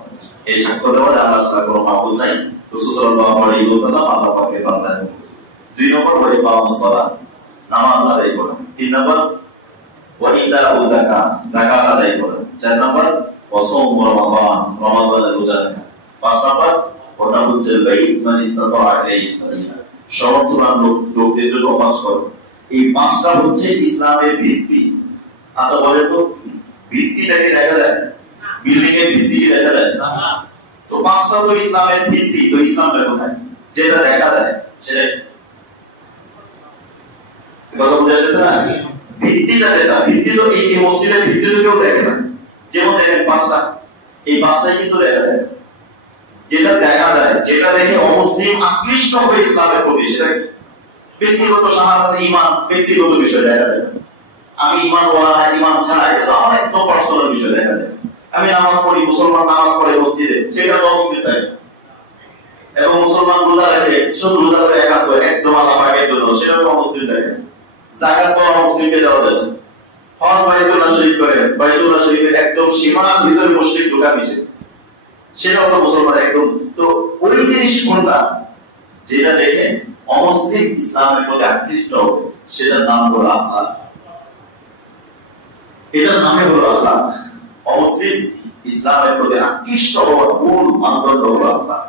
এই সাক্ষ্য দেওয়া আল্লাহ ছাড়া কোনো মাবুদ নাই, রাসূল সাল্লাল্লাহু আলাইহি ওয়াসাল্লাম আল্লাহ পাকের বান্দা। দুই নম্বর ওয়া ইকামুস সালাত, নামাজ আদায় করা। তিন নম্বর ওয়া ইতাউয যাকাত, যাকাত আদায় করা। চার নম্বর ওয়া সাওম রমাদান, রমাদানের রোজা রাখা। পাঁচ নম্বর ওয়া তাহুজ্জুল বাইত মান ইসতাতা ইলাইহি সাবিলা, সমর্থবান লোকদের জন্য হজ করা। এই পাঁচটা হচ্ছে ইসলামের ভিত্তি। আচ্ছা বলেন তো, ভিত্তিটাকে দেখা যায়? বিল্ডিং এর ভিত্তি কি দেখা যায়? না। তো পাঁচটা তো ইসলামের ভিত্তি, তো ইসলামটা কোথায়? যেটা দেখা যায় সেটা কথা বুঝে আসছে না? ভিত্তিটা যেটা, ভিত্তি তো এই মসজিদের ভিত্তি তো কেউ দেখে না। যেমন দেখেন পাঁচটা, এই পাঁচটাই কিন্তু দেখা যায়। যেটা দেখা যায়, যেটা দেখে অমুসলিম আকৃষ্ট হবে ইসলামের প্রতি, সেটা ব্যক্তিগত শাহাদাত, ঈমান ব্যক্তিগত বিষয় দেখা যায়। আমি ঈমান ওয়ালা ঈমান ছাড়া, এটা তো আমার একদম পার্সোনাল বিষয় দেখা যায়। আমি নামাজ পড়ি, মুসলমান নামাজ পড়ে মসজিদে, সেটা তো অমুসলিম থাকে। এবং মুসলমান রোজা রাখে, শুধু রোজা করে একান্ত একদম আল্লাহ পাকের জন্য, সেটা তো অমুসলিম থাকে। যাকাত তো মুসলিমকে দেওয়া যায় না। হজ বাইতুল্লাহ শরীফ করে, বাইতুল্লাহ শরীফের একদম সীমানার ভিতরে মুশরিক ঢোকা দিছে, সেটাও তো মুসলমান একদম। তো ওই জিনিস কোনটা যেটা দেখে অমুসলিম ইসলামের প্রতি আকৃষ্ট হবে, সেটার নাম হলো আখলাক। এটার নামে হলো আখলাক। অমুসলিম ইসলামের প্রতি আকৃষ্ট হওয়ার মূল মানদণ্ড হলো আখলাক।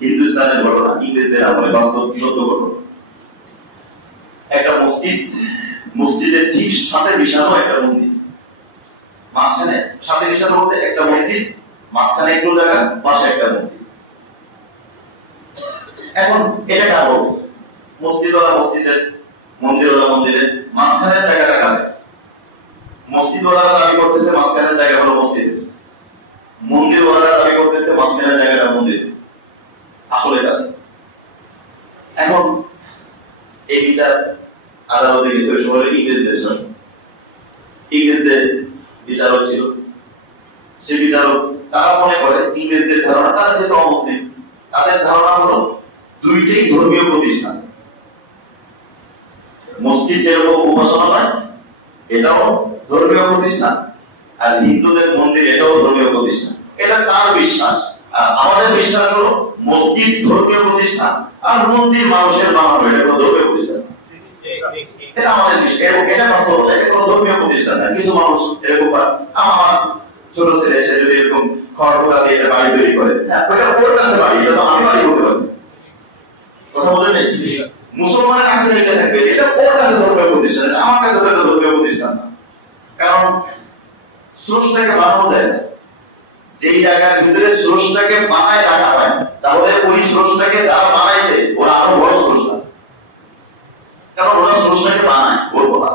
হিন্দুস্তানের ঘটনা, ইংরেজদের আমলে বাস্তব সত্য ঘটনা। একটা মসজিদের ঠিক সাথে বিছানো একটা মন্দির, মাঝখানে সাথে বিছানো বলতে একটা মসজিদ, মাঝখানে একটু জায়গা, পাশে একটা মন্দির। এখন এটা কার? মসজিদওয়ালা মসজিদের মন্দিরওয়ালা মন্দিরে, মাঝখানের জায়গাটা কাদের? মসজিদওয়ালারা দাবি করতেছে মাঝখানের জায়গা হলো মসজিদ, মন্দিরওয়ালারা দাবি করতেছে মাঝখানের জায়গাটা মন্দির। আসলে কাদের? এখন এই বিচার আদালতে গেছে, ওই সময় ইংরেজদের শাসন, ইংরেজদের বিচারক ছিল। সে বিচারক তারা মনে করে ইংরেজদের ধারণা, তারা যেহেতু অমুসলিম, তাদের ধারণা হলো দুইটাই ধর্মীয় প্রতিষ্ঠান। মসজিদ যেরকম উপাসনা হয় এটাও ধর্মীয় প্রতিষ্ঠান, আর হিন্দুদের মন্দির এটাও ধর্মীয় প্রতিষ্ঠান। এটা তার বিশ্বাস। আর আমাদের বিশ্বাস হলো মসজিদ ধর্মীয় প্রতিষ্ঠান আর মন্দির মানুষের বানানো, এটা কোনো ধর্মীয় প্রতিষ্ঠান। এটা আমাদের বিশ্বাস, এবং এটা বাস্তবতা, এটা কোনো ধর্মীয় প্রতিষ্ঠান না। কিছু মানুষ এরকম, আমার ছোট ছেলে সে যদি এরকম খড় দিয়ে একটা বাড়ি তৈরি করে, ওটা ওর কাছে বাড়ি, এটা তো আমি বাড়ি করতে পারি। কথা বলেন, মুসলমানের আগে এটা থাকবে, এটা ওর কাছে ধর্মীয় প্রতিষ্ঠান, আমার কাছে তো ধর্মীয় প্রতিষ্ঠান না। কারণ স্রষ্টাকে বানানো যায় না। যেই জায়গার ভিতরে স্রষ্টাকে বানায় রাখা হয়, তাহলে ওই স্রষ্টাকে যারা বানাইছে ওরা আরো বড় স্রষ্টা। কারণ ওরা স্রষ্টাকে বানায়, ওর কথা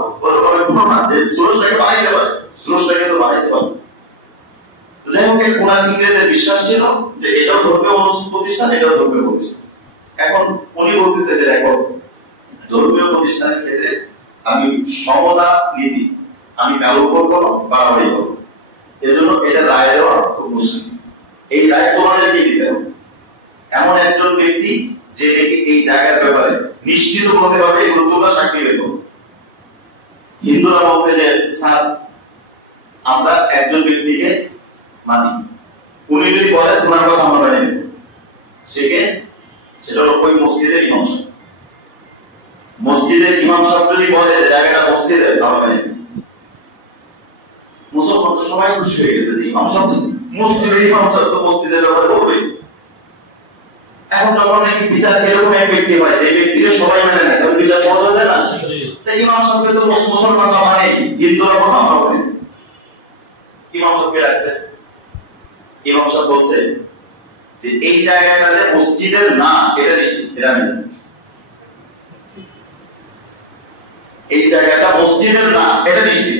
কোনো না যে স্রষ্টাকে বানাইতে পারে, স্রষ্টাকে তো বানাইতে পারে। যাই হোক, কোরআন ইংরেজের বিশ্বাস ছিল যে এটাও ধর্মীয় প্রতিষ্ঠান, এটাও ধর্মীয় প্রতিষ্ঠান। এখন উনি বলতেছে যে দেখো, ধর্মীয় প্রতিষ্ঠানের ক্ষেত্রে আমি সমতা নীতি আমি কারো উপর কোনো বাড়াবাড়ি করবো, এজন্য এটা রায় দেওয়া খুব মুশকিল। এই রায় তোমাদেরকে দিতে হবে এমন একজন ব্যক্তি যে ব্যক্তি এই জায়গার ব্যাপারে নিশ্চিত হতে পারবে, এগুলো তোমরা সাক্ষী বের করো। হিন্দুরা বলছে যে স্যার আমরা একজন ব্যক্তিকে মানি, উনি যদি বলেন ওনার কথা আমরা মেনে নেব, সেটা হলো ওই মসজিদের ইমাম সাহেব। মসজিদের ইমাম সাহেব যদি বলে জায়গাটা মসজিদের, আমরা মেনে নেব। মুসলমান তো সবাই খুশি হয়ে গেছে যে ইমাম সাহেব মসজিদের ইমাম সাহেব তো মসজিদের ব্যাপারে বলবে। এখন যখন নাকি বিচার এরকম এক ব্যক্তি হয় যে ব্যক্তিকে সবাই মেনে নেয়, তখন বিচার সহজ হয়ে যায় না। তাই ইমাম সাহেবকে তো মুসলমানরা মানে, হিন্দুরা কোনো আমরা বলি। ইমাম সাহেবকে রাখছে, ইমাম সাহেব বলছে যে এই জায়গাটাতে মসজিদের না, এটা নিশ্চিত, এটা আমি জানি। এই জায়গাটা মসজিদের না, এটা নিশ্চিত,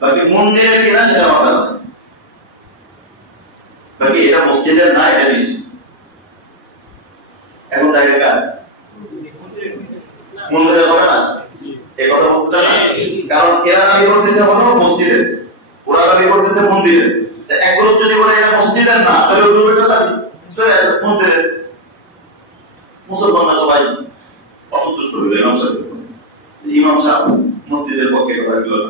বাকি মন্দিরের কিনা সেটা মাথা না, বাকি এটা মসজিদের না, এটা নিশ্চিত। এখন জায়গা কার? মন্দিরের হবে না, এই কথা বুঝতে না। কারণ এরা দাবি করতেছে হলো মসজিদের, ওরা দাবি করতেছে মন্দিরের। এক গ্রুপ যদি বলে এটা মসজিদের না, তাহলে ওই গ্রুপেরটা দাবি চলে আসবে মন্দিরের। মুসলমানরা সবাই অসন্তুষ্ট হইল ইমাম সাহেব, ইমাম সাহেব মসজিদের পক্ষে কথা বলল।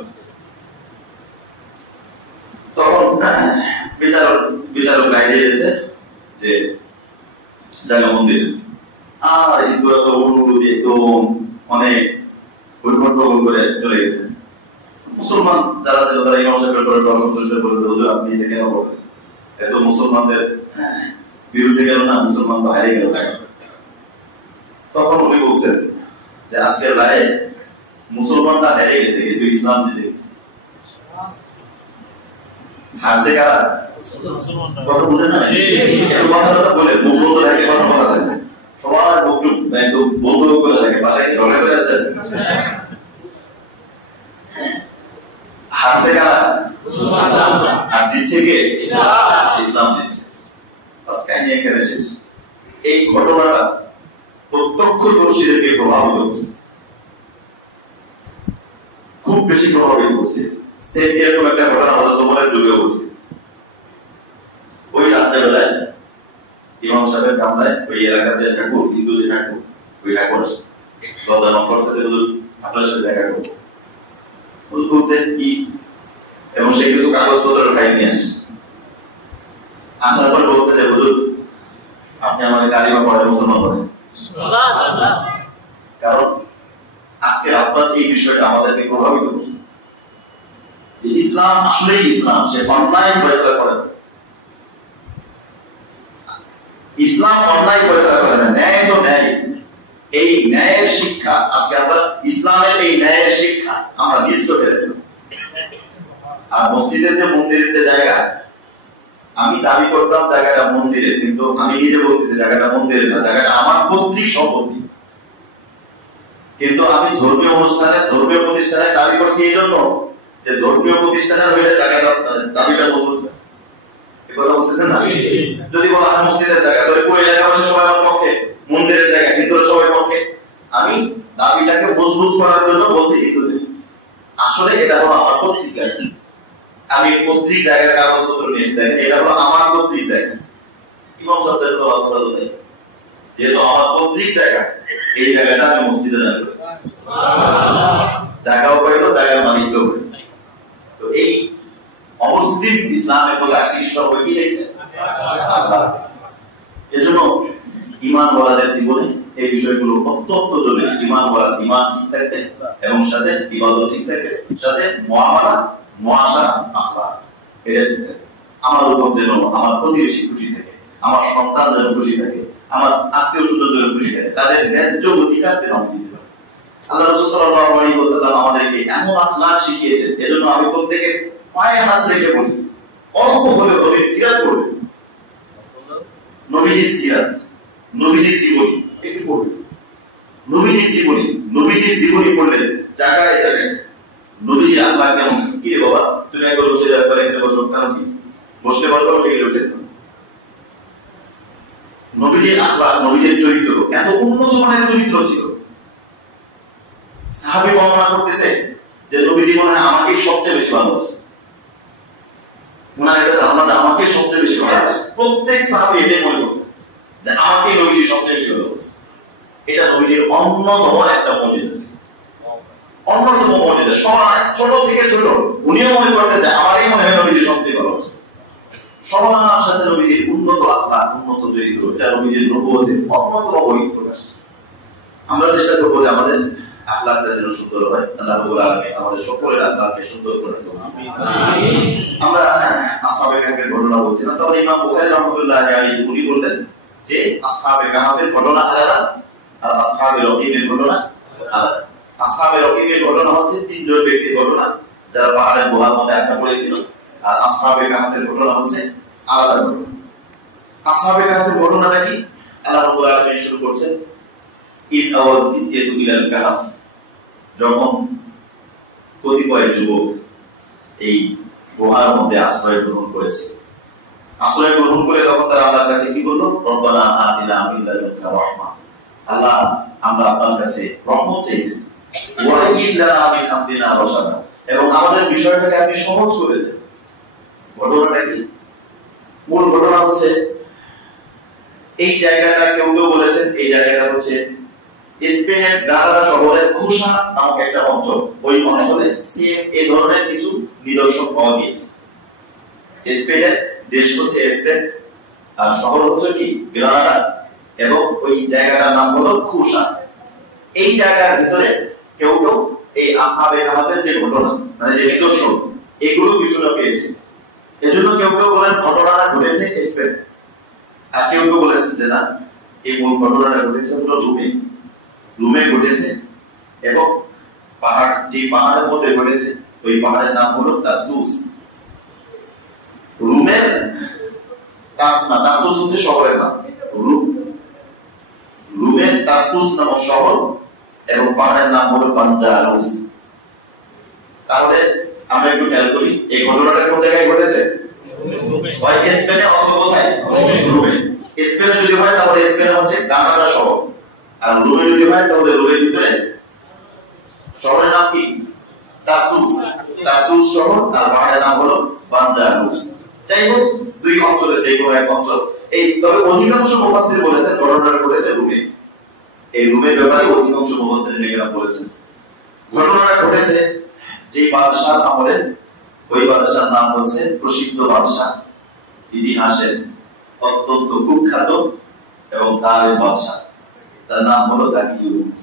তখন বিচারক গাইড দিয়েছে যে জায়গা মন্দির। আর হিন্দুরা তো অনুরোধ একদম অনেক বৈঠক করে চলে গেছে। মুসলমান যারা ছিল তারা ইমাম সাহেবের উপর অসন্তুষ্ট করে, হুজুর আপনি এটা কেন বলেন, এত মুসলমানদের বিরুদ্ধে গেল না, মুসলমান তো হারিয়ে গেল। তখন উনি বলছেন যে আজকের রায়ে মুসলমানরা হেরে গেছে, কিন্তু ইসলাম জিতে গেছে। হারছে কারা? কথা বুঝেন না? কথাটা বলে বলতে থাকে, কথা বলা থাকে, সবার একদম বলতে করে থাকে, বাসায় ঝগড়া করে আসছে। হারছে কারা? আর জিতছে কে? ইসলাম জিতছে। কাহিনী এখানে শেষ। এই ঘটনাটা প্রত্যক্ষদর্শীদেরকে প্রভাবিত করছে, খুব বেশি প্রভাবিত করছে। এরকম একটা ঘটনা হজরত ওমরের যুগেও ঘটছে। ওই রাত্রেবেলায় ইমাম সাহেবের কামরায় ওই এলাকার যে ঠাকুর, হিন্দু যে ঠাকুর, ওই ঠাকুর দরজা নক করছে, আপনার সাথে দেখা করবো বলছে কি, এবং সে কিছু কাগজপত্র ফাইল নিয়ে আসে। আসার পর বলছে যে হুজুর আপনি আমাদের কালিমা পড়ে মুসলমান করেন। কারণ আজকে আপনার এই বিষয়টা আমাদেরকে প্রভাবিত করছে যে ইসলাম আসলেই ইসলাম, সে অন্যায় ফয়সালা করে না। ইসলাম অন্যায় ফয়সালা করে না, ন্যায় তো ন্যায়। এই ন্যায়ের শিক্ষা আজকে আমরা, ইসলামের এই ন্যায়ের শিক্ষা আমরা নিজ চোখে দেখলাম। আর মসজিদের যে মন্দিরের যে জায়গা, আমি দাবি করতাম জায়গাটা মন্দিরের, কিন্তু আমি নিজে বলতেছি জায়গাটা মন্দিরের না, জায়গাটা আমার পৈতৃক সম্পত্তি। কিন্তু আমি ধর্মীয় অনুষ্ঠানে ধর্মীয় প্রতিষ্ঠানে দাবি করছি এই জন্য যে ধর্মীয় প্রতিষ্ঠানের হইলে জায়গাটা দাবিটা মজবুত হয়। কথা বুঝতেছেন না? যদি বলা হয় মসজিদের জায়গা, তাহলে পুরো এলাকাবাসী সবাই আমার পক্ষে, মন্দিরের জায়গা হিন্দুরা সবাই পক্ষে। আমি দাবিটাকে মজবুত করার জন্য বলছি হিন্দুদের। আসলে এটা হলো আমার পৈতৃক জায়গা, আমি পৈতৃক জায়গার কাগজপত্র নিয়ে দেখেন, এটা হলো আমার পৈতৃক জায়গা। ইমাম সাহেবের তো কথা বলতে যেহেতু আমার পৈতৃক জায়গা, এই জায়গাটা আমি মসজিদে দাবি করি। জায়গাও পাইল, জায়গার মালিকও পাইল। তো এই অমুসলিম ইসলামের প্রতি আকৃষ্ট হবে কি দেখে? এজন্য ঈমানওয়ালাদের জীবনে এই বিষয়গুলো অত্যন্ত জরুরি। ঈমানওয়ালার ঈমান ঠিক থাকবে এবং সাথে ইবাদত ঠিক থাকবে, সাথে মুআমালা, মুআশারা, আখলাক এটা ঠিক থাকবে। আমার উপর যেন আমার প্রতিবেশী খুশি থাকে, আমার সন্তান যেন খুশি থাকে, আমার আত্মীয় স্বজন যেন খুশি থাকে, তাদের ন্যায্য অধিকার যেন আমি দিতে পারি। আল্লাহ রাসূল সাল্লাল্লাহু আলাইহি ওয়াসাল্লাম আমাদেরকে এমন আখলাক শিখিয়েছেন, এজন্য আমি প্রত্যেকের পায়ে হাত রেখে বলি, অল্প হলে নবীর সিরাত পড়বে, নবীজির সিরাত, নবীজির জীবনী একটু পড়বে। নবীজির জীবনী, নবীজির জীবনী পড়লে জায়গায় যাবে নবীজির আখলাক কেমন। কি রে বাবা, তুমি একবার বসে যাবে, এখানে বসো, কারণ কি বসলে পারবে না, টেকে উঠে। নবীজির আখলাক, নবীজির চরিত্র এত উন্নত মানের চরিত্র ছিল। সাহাবী বর্ণনা করতেছে যে নবীজি মনে হয় আমাকেই সবচেয়ে বেশি ভালোবাসে, ওনার একটা ধারণা আমাকে সবচেয়ে বেশি ভালোবাসে। প্রত্যেক সাহাবী এটাই মনে করতেন যে আমাকেই নবীজি সবচেয়ে বেশি ভালোবাসে। এটা নবীজির অন্যতম একটা মর্যাদা ছিল, অন্যতম মর্যাদা। সবাই ছোট থেকে ছোট উনিও মনে করতেন যে আমারই মনে হয় নবীজি সবচেয়ে ভালোবাসে। সবার সাথে নবীজির উন্নত আখলাক, উন্নত চরিত্র, এটা নবীজির নবুয়তের অন্যতম বহিঃপ্রকাশ। আমরা চেষ্টা করবো যে আমাদের আখলাকটা যেন সুন্দর হয়। আল্লাহ রাব্বুল আলামিন আমাদের সকলের আখলাককে সুন্দর করে দেন। আমরা আসহাবে কাহফের ঘটনা বলছিলাম, তখন ইমাম বুখারী রাহমাতুল্লাহি আলাইহি উনি বললেন যে আসহাবে কাহফের ঘটনা আলাদা আর আসহাবে রকিবের ঘটনা আলাদা। আসহাবে রকিবের ঘটনা হচ্ছে তিনজন ব্যক্তির ঘটনা যারা পাহাড়ের গুহার মধ্যে আটকা পড়েছিল, আর আসহাবে কাহফের ঘটনা হচ্ছে আলাদা ঘটনা। আসহাবে কাহফের ঘটনাটা কি? আল্লাহ রাব্বুল আলামিন শুরু করছেন, ইন আওয়াল ফিতিয়াতু ইলাল কাহফ, যখন কতিপয় যুবক এই গুহার মধ্যে আশ্রয় গ্রহণ করেছে। আশ্রয় গ্রহণ করে তখন তারা আল্লাহর কাছে কি বলল? রব্বানা আতিনা মিন লাদুনকা রাহমা, আল্লাহ আমরা আপনার কাছে রহমত চাইতেছি, ওয়া হাইয়্যি লানা মিন আমরিনা রাশাদা, এবং আমাদের বিষয়টাকে আপনি সহজ করে দেন। ঘটনাটা কি? মূল ঘটনা হচ্ছে এই জায়গাটা কেউ কেউ বলেছেন এই জায়গাটা হচ্ছে স্পেনের গ্রানাডা শহরের খুশা নামক একটা অঞ্চল। ওই অঞ্চলে সেম এই ধরনের কিছু নিদর্শন পাওয়া গিয়েছে। স্পেনের দেশ হচ্ছে স্পেন, আর শহর হচ্ছে কি গ্রানাডা, এবং ওই জায়গাটার নাম হলো খুশা। এই জায়গার ভিতরে কেউ কেউ এই আসহাবে কাহফের যে ঘটনা, মানে যে নিদর্শন, এগুলো কিছুটা পেয়েছে। এজন্য কেউ কেউ বলেন ঘটনাটা ঘটেছে স্পেনে, আর কেউ কেউ বলেছেন যে না, এই মূল ঘটনাটা ঘটেছে হলো রোমে ঘটেছে, এবং পাহাড় যে পাহাড়ের মধ্যে ঘটেছে ওই পাহাড়ের নাম হলো তারতুস। রোমের তারতুস হচ্ছে শহরের নাম, রোমের তারতুস নামক শহর, এবং পাহাড়ের নাম হলো পাঞ্জালুস। তাহলে আমরা একটু খেয়াল করি এই ঘটনাটা কোন জায়গায় ঘটেছে? হয় স্পেনে অথবা কোথায়? রোমে। স্পেনে যদি হয় তাহলে স্পেনে হচ্ছে গ্রানাডা শহর, আর রোমে যদি হয় তাহলে রোমের ভিতরে শহরের নাম কি? তারতুস। তারতুস শহর, আর পাহাড়ের নাম হলো পাঞ্জালুস। যাই হোক, দুই অঞ্চলের যে কোনো এক অঞ্চল। এই তবে অধিকাংশ মুফাসসির বলেছেন ঘটনাটা ঘটেছে রোমে। এই রোমের ব্যাপারে অধিকাংশ মুফাসসিররা বলেছেন ঘটনাটা ঘটেছে যে বাদশাহ আমলে। ওই বাদশার নাম হচ্ছে প্রসিদ্ধ বাদশাহ, ইতিহাসের অত্যন্ত কুখ্যাত এবং জালেম বাদশাহ, তার নাম হলো দাকিউনুস।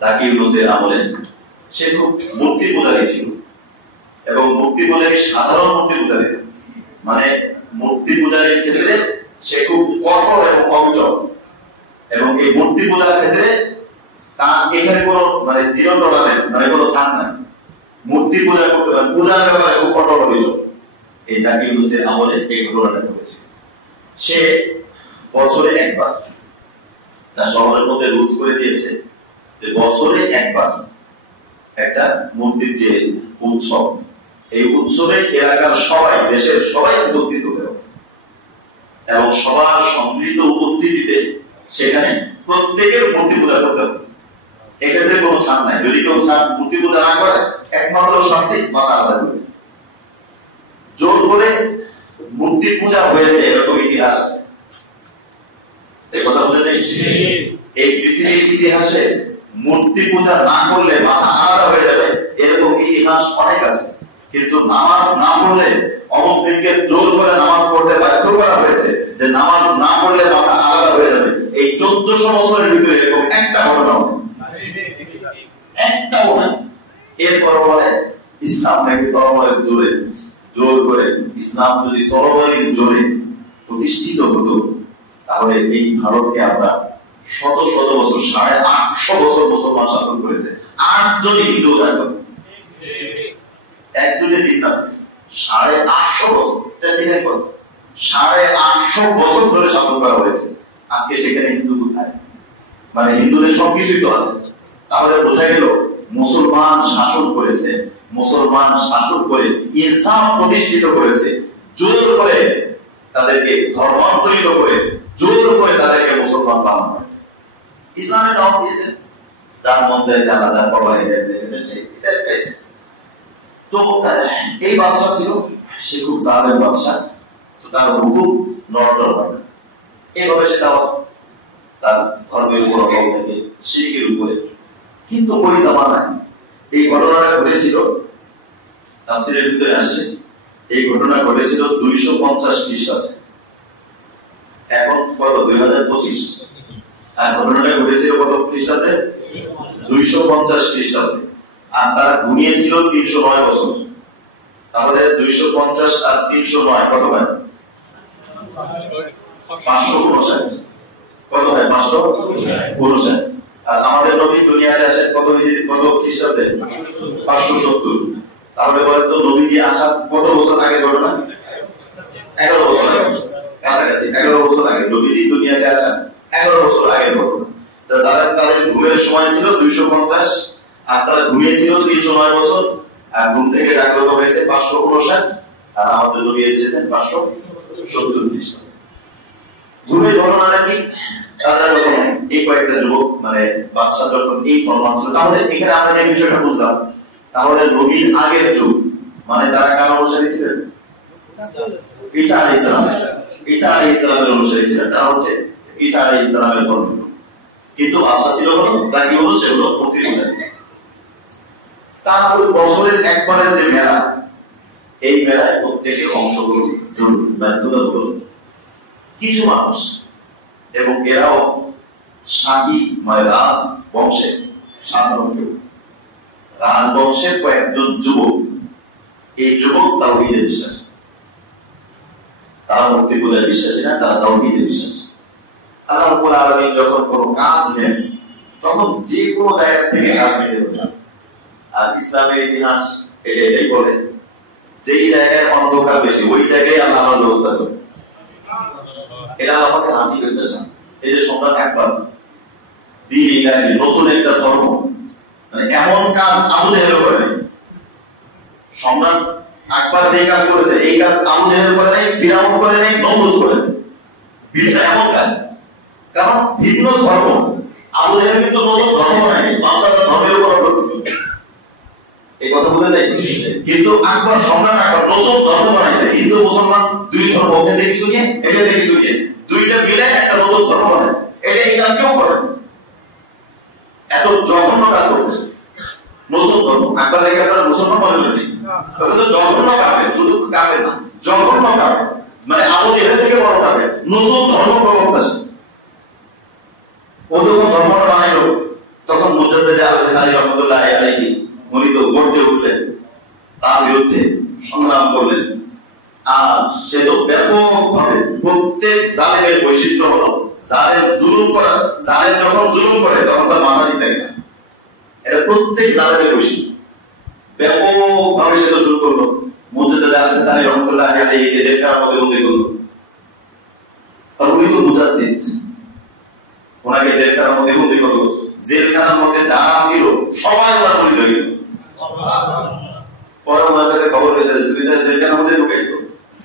দাকিউনুসের আমলে সে খুব মূর্তি পূজারী ছিল, এবং মূর্তি পূজারী সাধারণ মূর্তি পূজারী, মানে মূর্তি পূজারীর ক্ষেত্রে সে খুব কঠোর এবং অবিচল, এবং এই মূর্তি পূজার ক্ষেত্রে তার এখানে কোনো মানে জিরো টলারেন্স, মানে কোনো ছাড় নাই। মূর্তি পূজা করতে পারে, পূজার ব্যাপারে খুব কঠোর অভিযোগ। এই দাকিউনুসের আমলে এই ঘটনাটা ঘটেছে। সে বছরে একবার তার শহরের মধ্যে রুলস করে দিয়েছে যে যে বছরে একবার একটা মূর্তির যে উৎসব, এই উৎসবে এলাকার সবাই, দেশের সবাই উপস্থিত হতে হবে এবং সবার সম্মিলিত উপস্থিতিতে সেখানে প্রত্যেকের মূর্তি পূজা করতে হবে। এক্ষেত্রে কোনো ছাড় নাই। যদি কেউ মূর্তি পূজা না করে, একমাত্র শাস্তি মাথা আলাদা করে। জোর করে মূর্তি পূজা হয়েছে এরকম ইতিহাস আছে, এই কথা বলে নেই। এই পৃথিবীর ইতিহাসে মূর্তি পূজা না করলে মাথা আলাদা হয়ে যাবে এরকম ইতিহাস অনেক আছে। কিন্তু নামাজ না পড়লে, অমুসলিমকে জোর করে নামাজ পড়তে বাধ্য করা হয়েছে যে নামাজ না পড়লে মাথা আলাদা হয়ে যাবে, এই 1400 বছরের ভিতরে এরকম একটা ঘটনা হবে, একটাও নাই। এরপর বলে ইসলাম নাকি তরবারির জোরে, জোর করে ইসলাম যদি তরবারির জোরে প্রতিষ্ঠিত হতো তাহলে এই ভারতকে আমরা শত শত বছর, 850 বছর মুসলমান শাসন করেছে। আর যদি হিন্দু থাকতো, এক দুটো দিন না, 850 বছর, 850 বছর ধরে শাসন করা হয়েছে। আজকে সেখানে হিন্দু কোথায়? মানে হিন্দুদের সবকিছুই তো আছে। তাহলে বোঝা গেল মুসলমান শাসন করেছে, মুসলমান শাসন করে ইসলাম প্রতিষ্ঠিত করেছে, জোর করে তাদেরকে ধর্মান্তরিত করে, জোর করে তাদেরকে মুসলমান বানানো হয়। ইসলামের নাম দিয়েছে, যার মন চাইছে আলাদা পড়াই পেয়েছে। তো এই বাদশা ছিল, সে খুব জালেম বাদশা। তো তার হুকুম নড়চড় হয় না, এইভাবে সে তার ধর্মের উপর অভাব থাকে, শিরকের উপরে। কিন্তু ওই জামানায় এই ঘটনাটা ঘটেছিল, তাফসীরের ভিতরে আসছে, এই ঘটনা ঘটেছিল 250 খ্রিস্টাব্দে। এখন কত? 2025। আর ঘটনাটা ঘটেছিল কত খ্রিস্টাব্দে? 250 খ্রিস্টাব্দে। আর তারা ঘুমিয়েছিল 309 বছর। তাহলে 250 আর 309 কত হয়? 559। কত হয়? 559। আর আমাদের নবী দুনিয়াতে আসেন কত খ্রিস্টাব্দে? 570। তাহলে বলেন তো নবীজি আসার কত বছর আগে ঘটনা? 11 বছর আগে, কাছাকাছি 11 বছর আগে। নবীজি দুনিয়াতে আসেন 11 বছর আগে ঘটনা। তাদের ঘুমের সময় ছিল 250, আর তারা ঘুমিয়েছিল 309 বছর। আর ঘুম থেকে জাগ্রত হয়েছে 559, আর আমাদের নবী এসেছেন 570 খ্রিস্টাব্দে। ঘুমের ঘটনাটা কি? এই কয়েকটা যুবক, মানে বাদশা যখন এই ফরমান ছিল, তাহলে এখানে আমরা যে বিষয়টা বুঝলাম, তাহলে নবীর আগের যুগ, মানে তারা কার অনুসারী ছিলেন? ঈসা আলাইহিস সালাম। ঈসা আলাইহিস সালামের অনুসারী ছিলেন, তারা হচ্ছে ঈসা আলাইহিস সালামের ধর্ম। কিন্তু বাদশা ছিল তাকে হলো সেগুলো মূর্তি পূজা। তার ওই বছরের একবারের যে মেলা, এই মেলায় প্রত্যেকে অংশগ্রহণ জরুরি, বাধ্যতামূলক। কিছু মানুষ, এবং এরাও শাহী মানে রাজ বংশের, সাধারণ কেউ, রাজবংশের কয়েকজন যুবক, এই যুবক তাওহীদে বিশ্বাসী। তারা মূর্তি পূজায় বিশ্বাসী না, তারা তাওহীদে বিশ্বাসী। আল্লাহ রাব্বুল আলামিন যখন কোনো কাজ নেন, তখন যে কোনো জায়গা থেকে কাজ নিতে পারেন। আর ইসলামের ইতিহাস এটাই বলে, যেই জায়গায় অন্ধকার বেশি ওই জায়গায় আল্লাহ ব্যবস্থা করে। এটা আমাকে রাজি করতেছেন। এই যে সম্রাট আকবর দ্বীন ইলাহি, নতুন একটা ধর্ম, মানে এমন কাজ আবু জেহেল করে নাই। সম্রাট আকবর যে কাজ করেছে, এই কাজ আবু জেহেল করে নাই, ফিরাউন করে নাই, নমরুদ করে নাই। ভিন্ন এমন কাজ, কারণ ভিন্ন ধর্ম। আবু জেহেল কিন্তু নতুন ধর্ম নাই, বাংলার ধর্মের উপর করছিল, এই কথা বুঝে নাই। কিন্তু আকবর, সম্রাট আকবর নতুন ধর্ম বানাইছে। হিন্দু মুসলমান দুই ধর্ম, ওখানে কিছু নিয়ে এখানে কিছু নিয়ে দুইটা মিলে একটা নতুন ধর্ম বানাইছে। এটা এই কাজ কেউ করে, এত জঘন্য কাজ করছে নতুন ধর্ম। আকবর লেগে আপনারা মুসলমান মনে করেন, জঘন্য কাফের, শুধু কাফের না, জঘন্য কাফের, মানে আবু জেহেল থেকে বড় কাফের, নতুন ধর্ম প্রবক্তা। ও যখন ধর্মটা বানাইল, তখন মুজাদ্দিদ আল-হাসানি রাহমাতুল্লাহ আলাইহি উনি তো গর্জে উঠলেন, তার বিরুদ্ধে সংগ্রাম করলেন। আর সে তো ব্যাপকভাবে, প্রত্যেক জালেমের বৈশিষ্ট্য হলো জালেম জুলুম করা। জালেম যখন জুলুম করে তখন তার মাথা ঠিক থাকে না, এটা প্রত্যেক জালেমের বৈশিষ্ট্য। ব্যাপকভাবে সে তো শুরু করলো, মুজাদ্দিদ আল-হাসানি রাহমাতুল্লাহ আলাইহিকে জেলখানার মধ্যে বন্দী করলো। আর উনি তো মুজাদ্দিদ, ওনাকে জেলখানার মধ্যে বন্দী করলো। জেলখানার মধ্যে যারা ছিল সবাই ওরা পরিচিত হইল। পরে ওনার কাছে খবর পেয়েছে তুমি জেলখানার মধ্যে ঢুকেছো,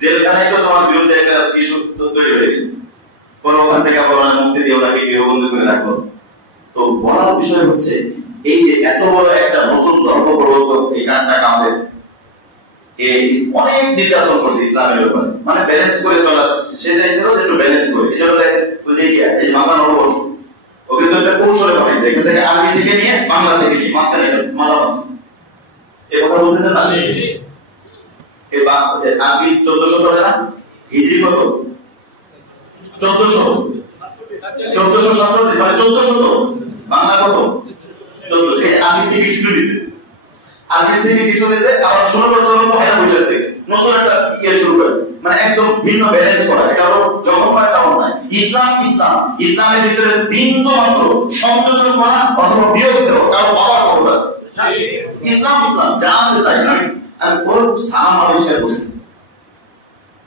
জেলখানায় তো তোমার বিরুদ্ধে একটা ইস্যু তৈরি হয়ে গেছে, পরে ওখান থেকে আবার মুক্তি দিয়ে ওনাকে গৃহবন্দী করে রাখলো। তো বলার বিষয় হচ্ছে এই যে এত বড় একটা নতুন ধর্ম প্রবর্তক এই কানটা কাঁধে অনেক নির্যাতন করছে ইসলামের ব্যাপারে, মানে ব্যালেন্স করে চলা সে চাইছিল একটু ব্যালেন্স করে। এই জন্য এই মাথা নববর্ষ ওকে তো একটা কৌশলে বানাইছে, এখান থেকে আরবি থেকে নিয়ে বাংলা থেকে নিয়ে মাঝখানে মাঝামাঝি এই কথা বুঝতেছেন না? এই আরবি 1400 চলে না, হিজরি কত 1400 1447 মানে 1400, বাংলা কত 1400। এই আরবি থেকে কিছু দিছে, আরবি থেকে কিছু দিছে, আবার 16 বছর পয়লা বৈশাখ থেকে নতুন একটা ইয়ে শুরু করে, মানে একদম ভিন্ন ব্যালেন্স করা। এটা হলো জঘন্য একটা অন্যায়। ইসলামের ভিতরে বিন্দু মাত্র সংযোজন করা অথবা বিয়োগ দেওয়া কারো বাবার ক্ষমতা। ইসলাম যা আছে তাই না। আমি কোন সালাম আবিষ্কার করছি,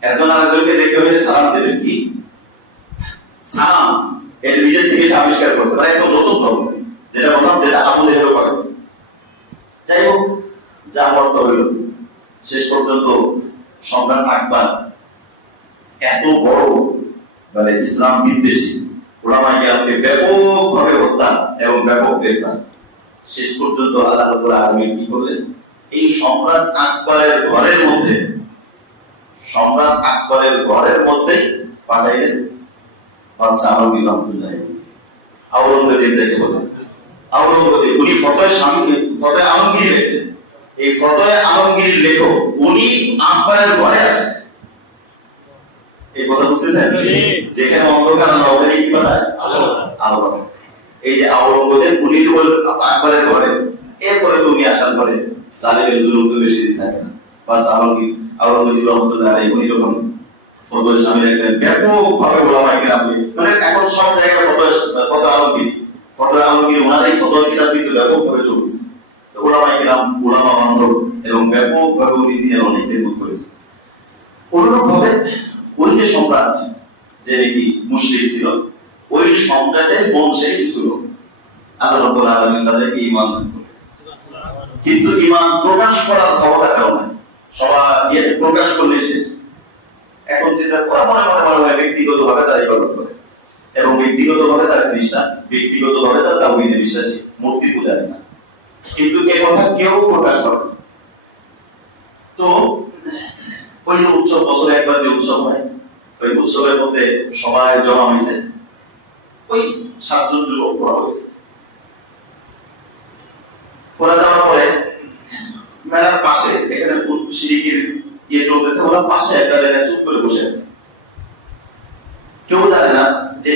একজন আরেকজনকে দেখতে হলে সালাম দেবেন কি সালাম, এটা নিজের থেকে সে আবিষ্কার করছে, মানে একদম নতুন ধর্ম, যেটা বললাম যেটা আবু জেহেলও করে। যাই হোক, যা অর্থ হইল শেষ পর্যন্ত সম্রাট আকবর এত বড় মানে ইসলাম বিদ্বেষী ওলামায়ে কেরামকে ব্যাপকভাবে হত্যা এবং ব্যাপক গ্রেফতার। শেষ পর্যন্ত আল্লাহ রাব্বুল আলামিন কি করলেন, এই সম্রাট আকবরের ঘরের মধ্যে পাঠাইলেন বাদশা আলমগীর রহমতুল্লাহ। আওরঙ্গজেব যাকে বলে, আওরঙ্গজেব উনি ফতোয়া আলমগীর লিখেছেন। এই ফতোয়া আলমগীর লেখক উনি আকবরের ঘরে আসেন। এই কথা বুঝতেছেন? যেখানে অন্ধকার না ওখানে কি পাঠায় আলো পাঠায়। এই যে আওরঙ্গজেব উনি আকবরের ঘরে, এরপরে তো উনি আসার পরে জালেমের জুলুম তো বেশি দিন থাকে না। বাদশা আওরঙ্গজেব রহমতুল্লাহ আলাইহি উনি যখন ফতোয়া সামিল একটা ব্যাপকভাবে ওলামায়ে কেরাম, মানে এখন সব জায়গায় ফতোয়া আলমগীর ওনারাই ফতোয়া কিতাব কিন্তু ব্যাপকভাবে চলছে। ওলামায়ে কেরাম ওলামা বান্ধব এবং ব্যাপকভাবে উনি দিনের অনেক খেদমত করেছেন। অনুরূপভাবে ওই যে সম্রাট যে নাকি মুশরিক ছিল, ওই সম্রাটের বংশে কিছু লোক আল্লাহ রাব্বুল আলামিন তাদেরকে ঈমান দান করেন, কিন্তু ঈমান প্রকাশ করার ক্ষমতা কারো নাই। সবাই প্রকাশ করলে শেষ। এখন চিন্তা করা মনে হয় ব্যক্তিগতভাবে তারা ইবাদত করে এবং ব্যক্তিগতভাবে তারা খ্রিস্টান, ব্যক্তিগতভাবে তারা তাওহীদে বিশ্বাসী, মূর্তি পূজারী না, কিন্তু এ কথা কেউ প্রকাশ করে না। তো ওই যে উৎসব, বছরে একবার যে উৎসব হয়, ওই উৎসবের মধ্যে সবাই জমা হয়েছে, ওই 7 জন যুবক পড়া হয়েছে। পড়া যাওয়ার পরে মেলার পাশে এখানে শিরিকের ইয়ে চলতেছে, ওরা পাশে একটা জায়গায় চুপ করে বসে আছে। কেউ জানে না যে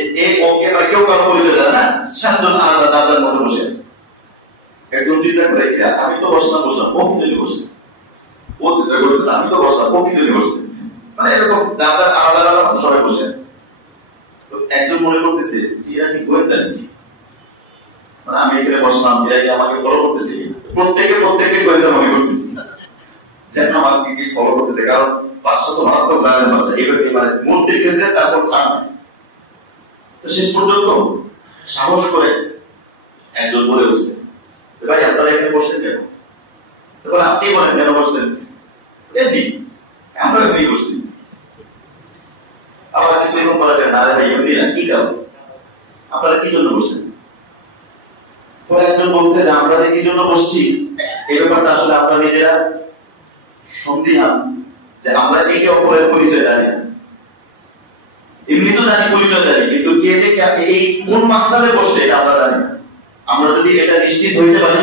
কেউ কারো পরিচয় জানে না, 7 জন আলাদা দাদার মধ্যে বসে আছে। একজন চিন্তা করে আমি তো বসলাম ও কি জন্য বসছে, ও চিন্তা করতেছে আমি তো বসলাম ও কি জন্য বসছে, মানে এরকম দাদার আলাদা আলাদা সবাই বসে আছে। তো একজন মনে করতেছে যে এরা কি গোয়েন্দা নাকি, মানে আমি এখানে বসলাম এরা কি আমাকে ফলো করতেছে কিনা। প্রত্যেকে গোয়েন্দা মনে করতেছে যে আমাকে কি ফলো করতেছে, কারণ 500 তো মারাত্মক জানেন বাচ্চা এইভাবে, মানে মন্ত্রীর ক্ষেত্রে তারপর ছাড় নাই। তো শেষ পর্যন্ত সাহস করে একজন বলে উঠছে, ভাই আপনারা এখানে বসছেন কেন? এবার আপনি বলেন কেন বসছেন? এমনি আমরা এমনি বসছি। আবার কিছু এরকম বলেন, আরে ভাই এমনি না, কি কারণ আপনারা কি জন্য বসছেন? পরে একজন বলছে যে আমরা যে কি জন্য বসছি এই ব্যাপারটা আসলে আমরা নিজেরা সন্দিহান, যে আমরা একে অপরের পরিচয় জানি না। এমনি তো জানি পরিচয় জানি, কিন্তু কে যে এই কোন মাকসাদে বসছে এটা আমরা জানি না। আমরা যদি এটা নিশ্চিত হইতে পারি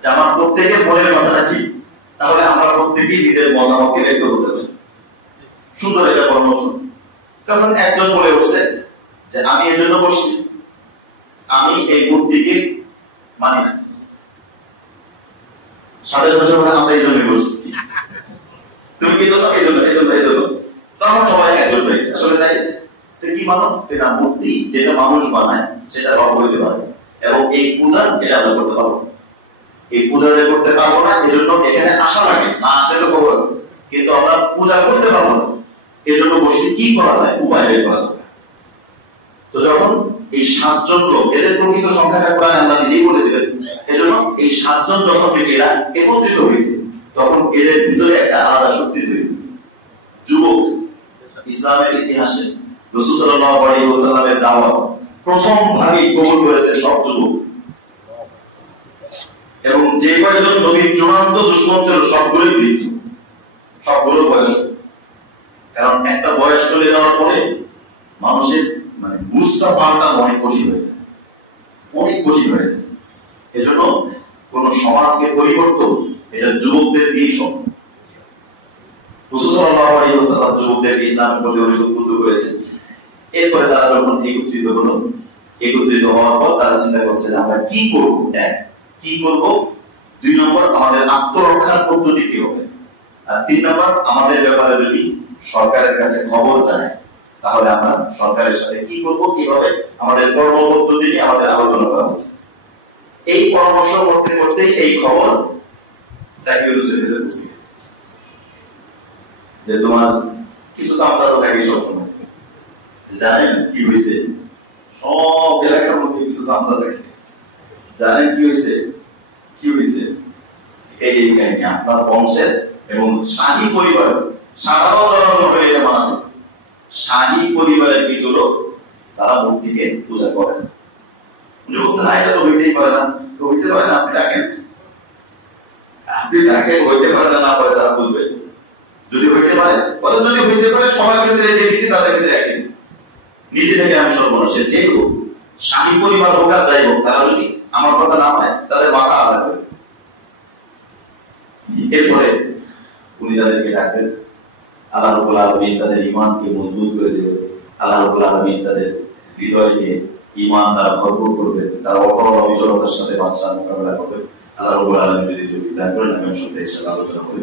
যে আমার প্রত্যেকের মনের কথাটা কি, তাহলে আমরা প্রত্যেকেই নিজের মতামতকে ব্যক্ত করতে পারি। সুন্দর এটা পরামর্শ। তখন একজন বলে উঠছে যে আমি এর জন্য বসছি, আমি এই মূর্তিকে মানি না, সাথে আমরা এই জন্য বসছি, তুমি কি জন্য এই জন্য। তখন সবাই একজন হয়েছে আসলে তাই কি মানো, এটা মূর্তি যেটা মানুষ বানায় সেটা রব হইতে পারে, এবং এই পূজা এটা আমরা করতে পারবো, এই পূজা যে করতে পারবো না এজন্য এখানে আসা লাগে, না আসলে তো খবর আছে, কিন্তু আমরা পূজা করতে পারবো না, এজন্য বসে কি করা যায় উপায় বের করা দরকার। তো যখন এই 7 জন লোক, এদের প্রকৃত সংখ্যাটা কোরআনে আল্লাহ নিজেই বলে দিবেন। এজন্য এই 7 জন যখন এরা একত্রিত হয়েছে, তখন এদের ভিতরে একটা আলাদা শক্তি তৈরি হয়েছে। যুবক ইসলামের ইতিহাসে রাসূল সাল্লাল্লাহু আলাইহি ওয়াসাল্লামের দাওয়াত প্রথম ভাগে কবুল করেছে সব যুবক, এবং যে কয়েকজন নবীর চূড়ান্ত দুশমন ছিল সবগুলোই বৃদ্ধ, সবগুলো বয়স। কারণ একটা বয়স চলে যাওয়ার পরে মানুষের মানে বুঝটা পাল্টানো অনেক কঠিন হয়ে যায়, অনেক কঠিন হয়ে যায়। এজন্য কোন সমাজকে পরিবর্তন এটা যুবকদের দিয়েই সম্ভব। রাসূল সাল্লাল্লাহু আলাইহি ওয়াসাল্লাম যুবকদেরকে ইসলামের প্রতি উদ্বুদ্ধ করেছেন। এরপরে তারা যখন একত্রিত হলো, একত্রিত হওয়ার পর তারা চিন্তা করছে যে আমরা কি করব। এক, কি করব। 2 নম্বর, আমাদের আত্মরক্ষার পদ্ধতি কি হবে। আর 3 নম্বর, আমাদের ব্যাপারে যদি সরকারের কাছে খবর যায় তাহলে আমরা সরকারের সাথে কি করব, কিভাবে আমাদের কর্ম পদ্ধতি নিয়ে আমাদের আলোচনা করা হচ্ছে। এই পরামর্শ করতে করতে এই খবর তাকিউর কাছে পৌঁছে গেছে যে তোমার কিছু চামচা তো থাকে সবসময়, জানেন কি হয়েছে, সব এলাকার মধ্যে কিছু চামচা থাকে, জানেন কি হয়েছে, কি হয়েছে। এই কাহিনী আপনার বংশের এবং শাহী পরিবার, সাধারণ মানা যায়, শাহী পরিবারের কিছু লোক তারা মূর্তিকে পূজা করেন। উনি বলছেন এটা তো হইতেই পারে না, তো হইতে পারে না, আপনি ডাকেন, আপনি ডাকে হইতে পারে না, না পারে তারা বুঝবে। যদি হইতে পারে, যদি হইতে পারে সবার ক্ষেত্রে যে নীতি তাদের ক্ষেত্রে একই নীতি থেকে আমি সর্বনাশের যে হোক, শাহী পরিবার হোক আর যাই হোক, তারা যদি আমার কথা না হয় তাদের মাথা আলাদা করে। এরপরে উনি তাদেরকে ডাকবেন, আল্লাহ রাব্বুল আলামিন তাদের ঈমানকে মজবুত করে দেবেন, আল্লাহ রাব্বুল আলামিন তাদের হৃদয়কে ঈমান দ্বারা ভরপুর করবেন, তারা অপর অবিচলতার সাথে বাদশার মোকাবেলা করবেন। আল্লাহ রাব্বুল আলামিন যদি তৌফিক দান করেন আমি সত্যি ইনশাআল্লাহ আলোচনা করি।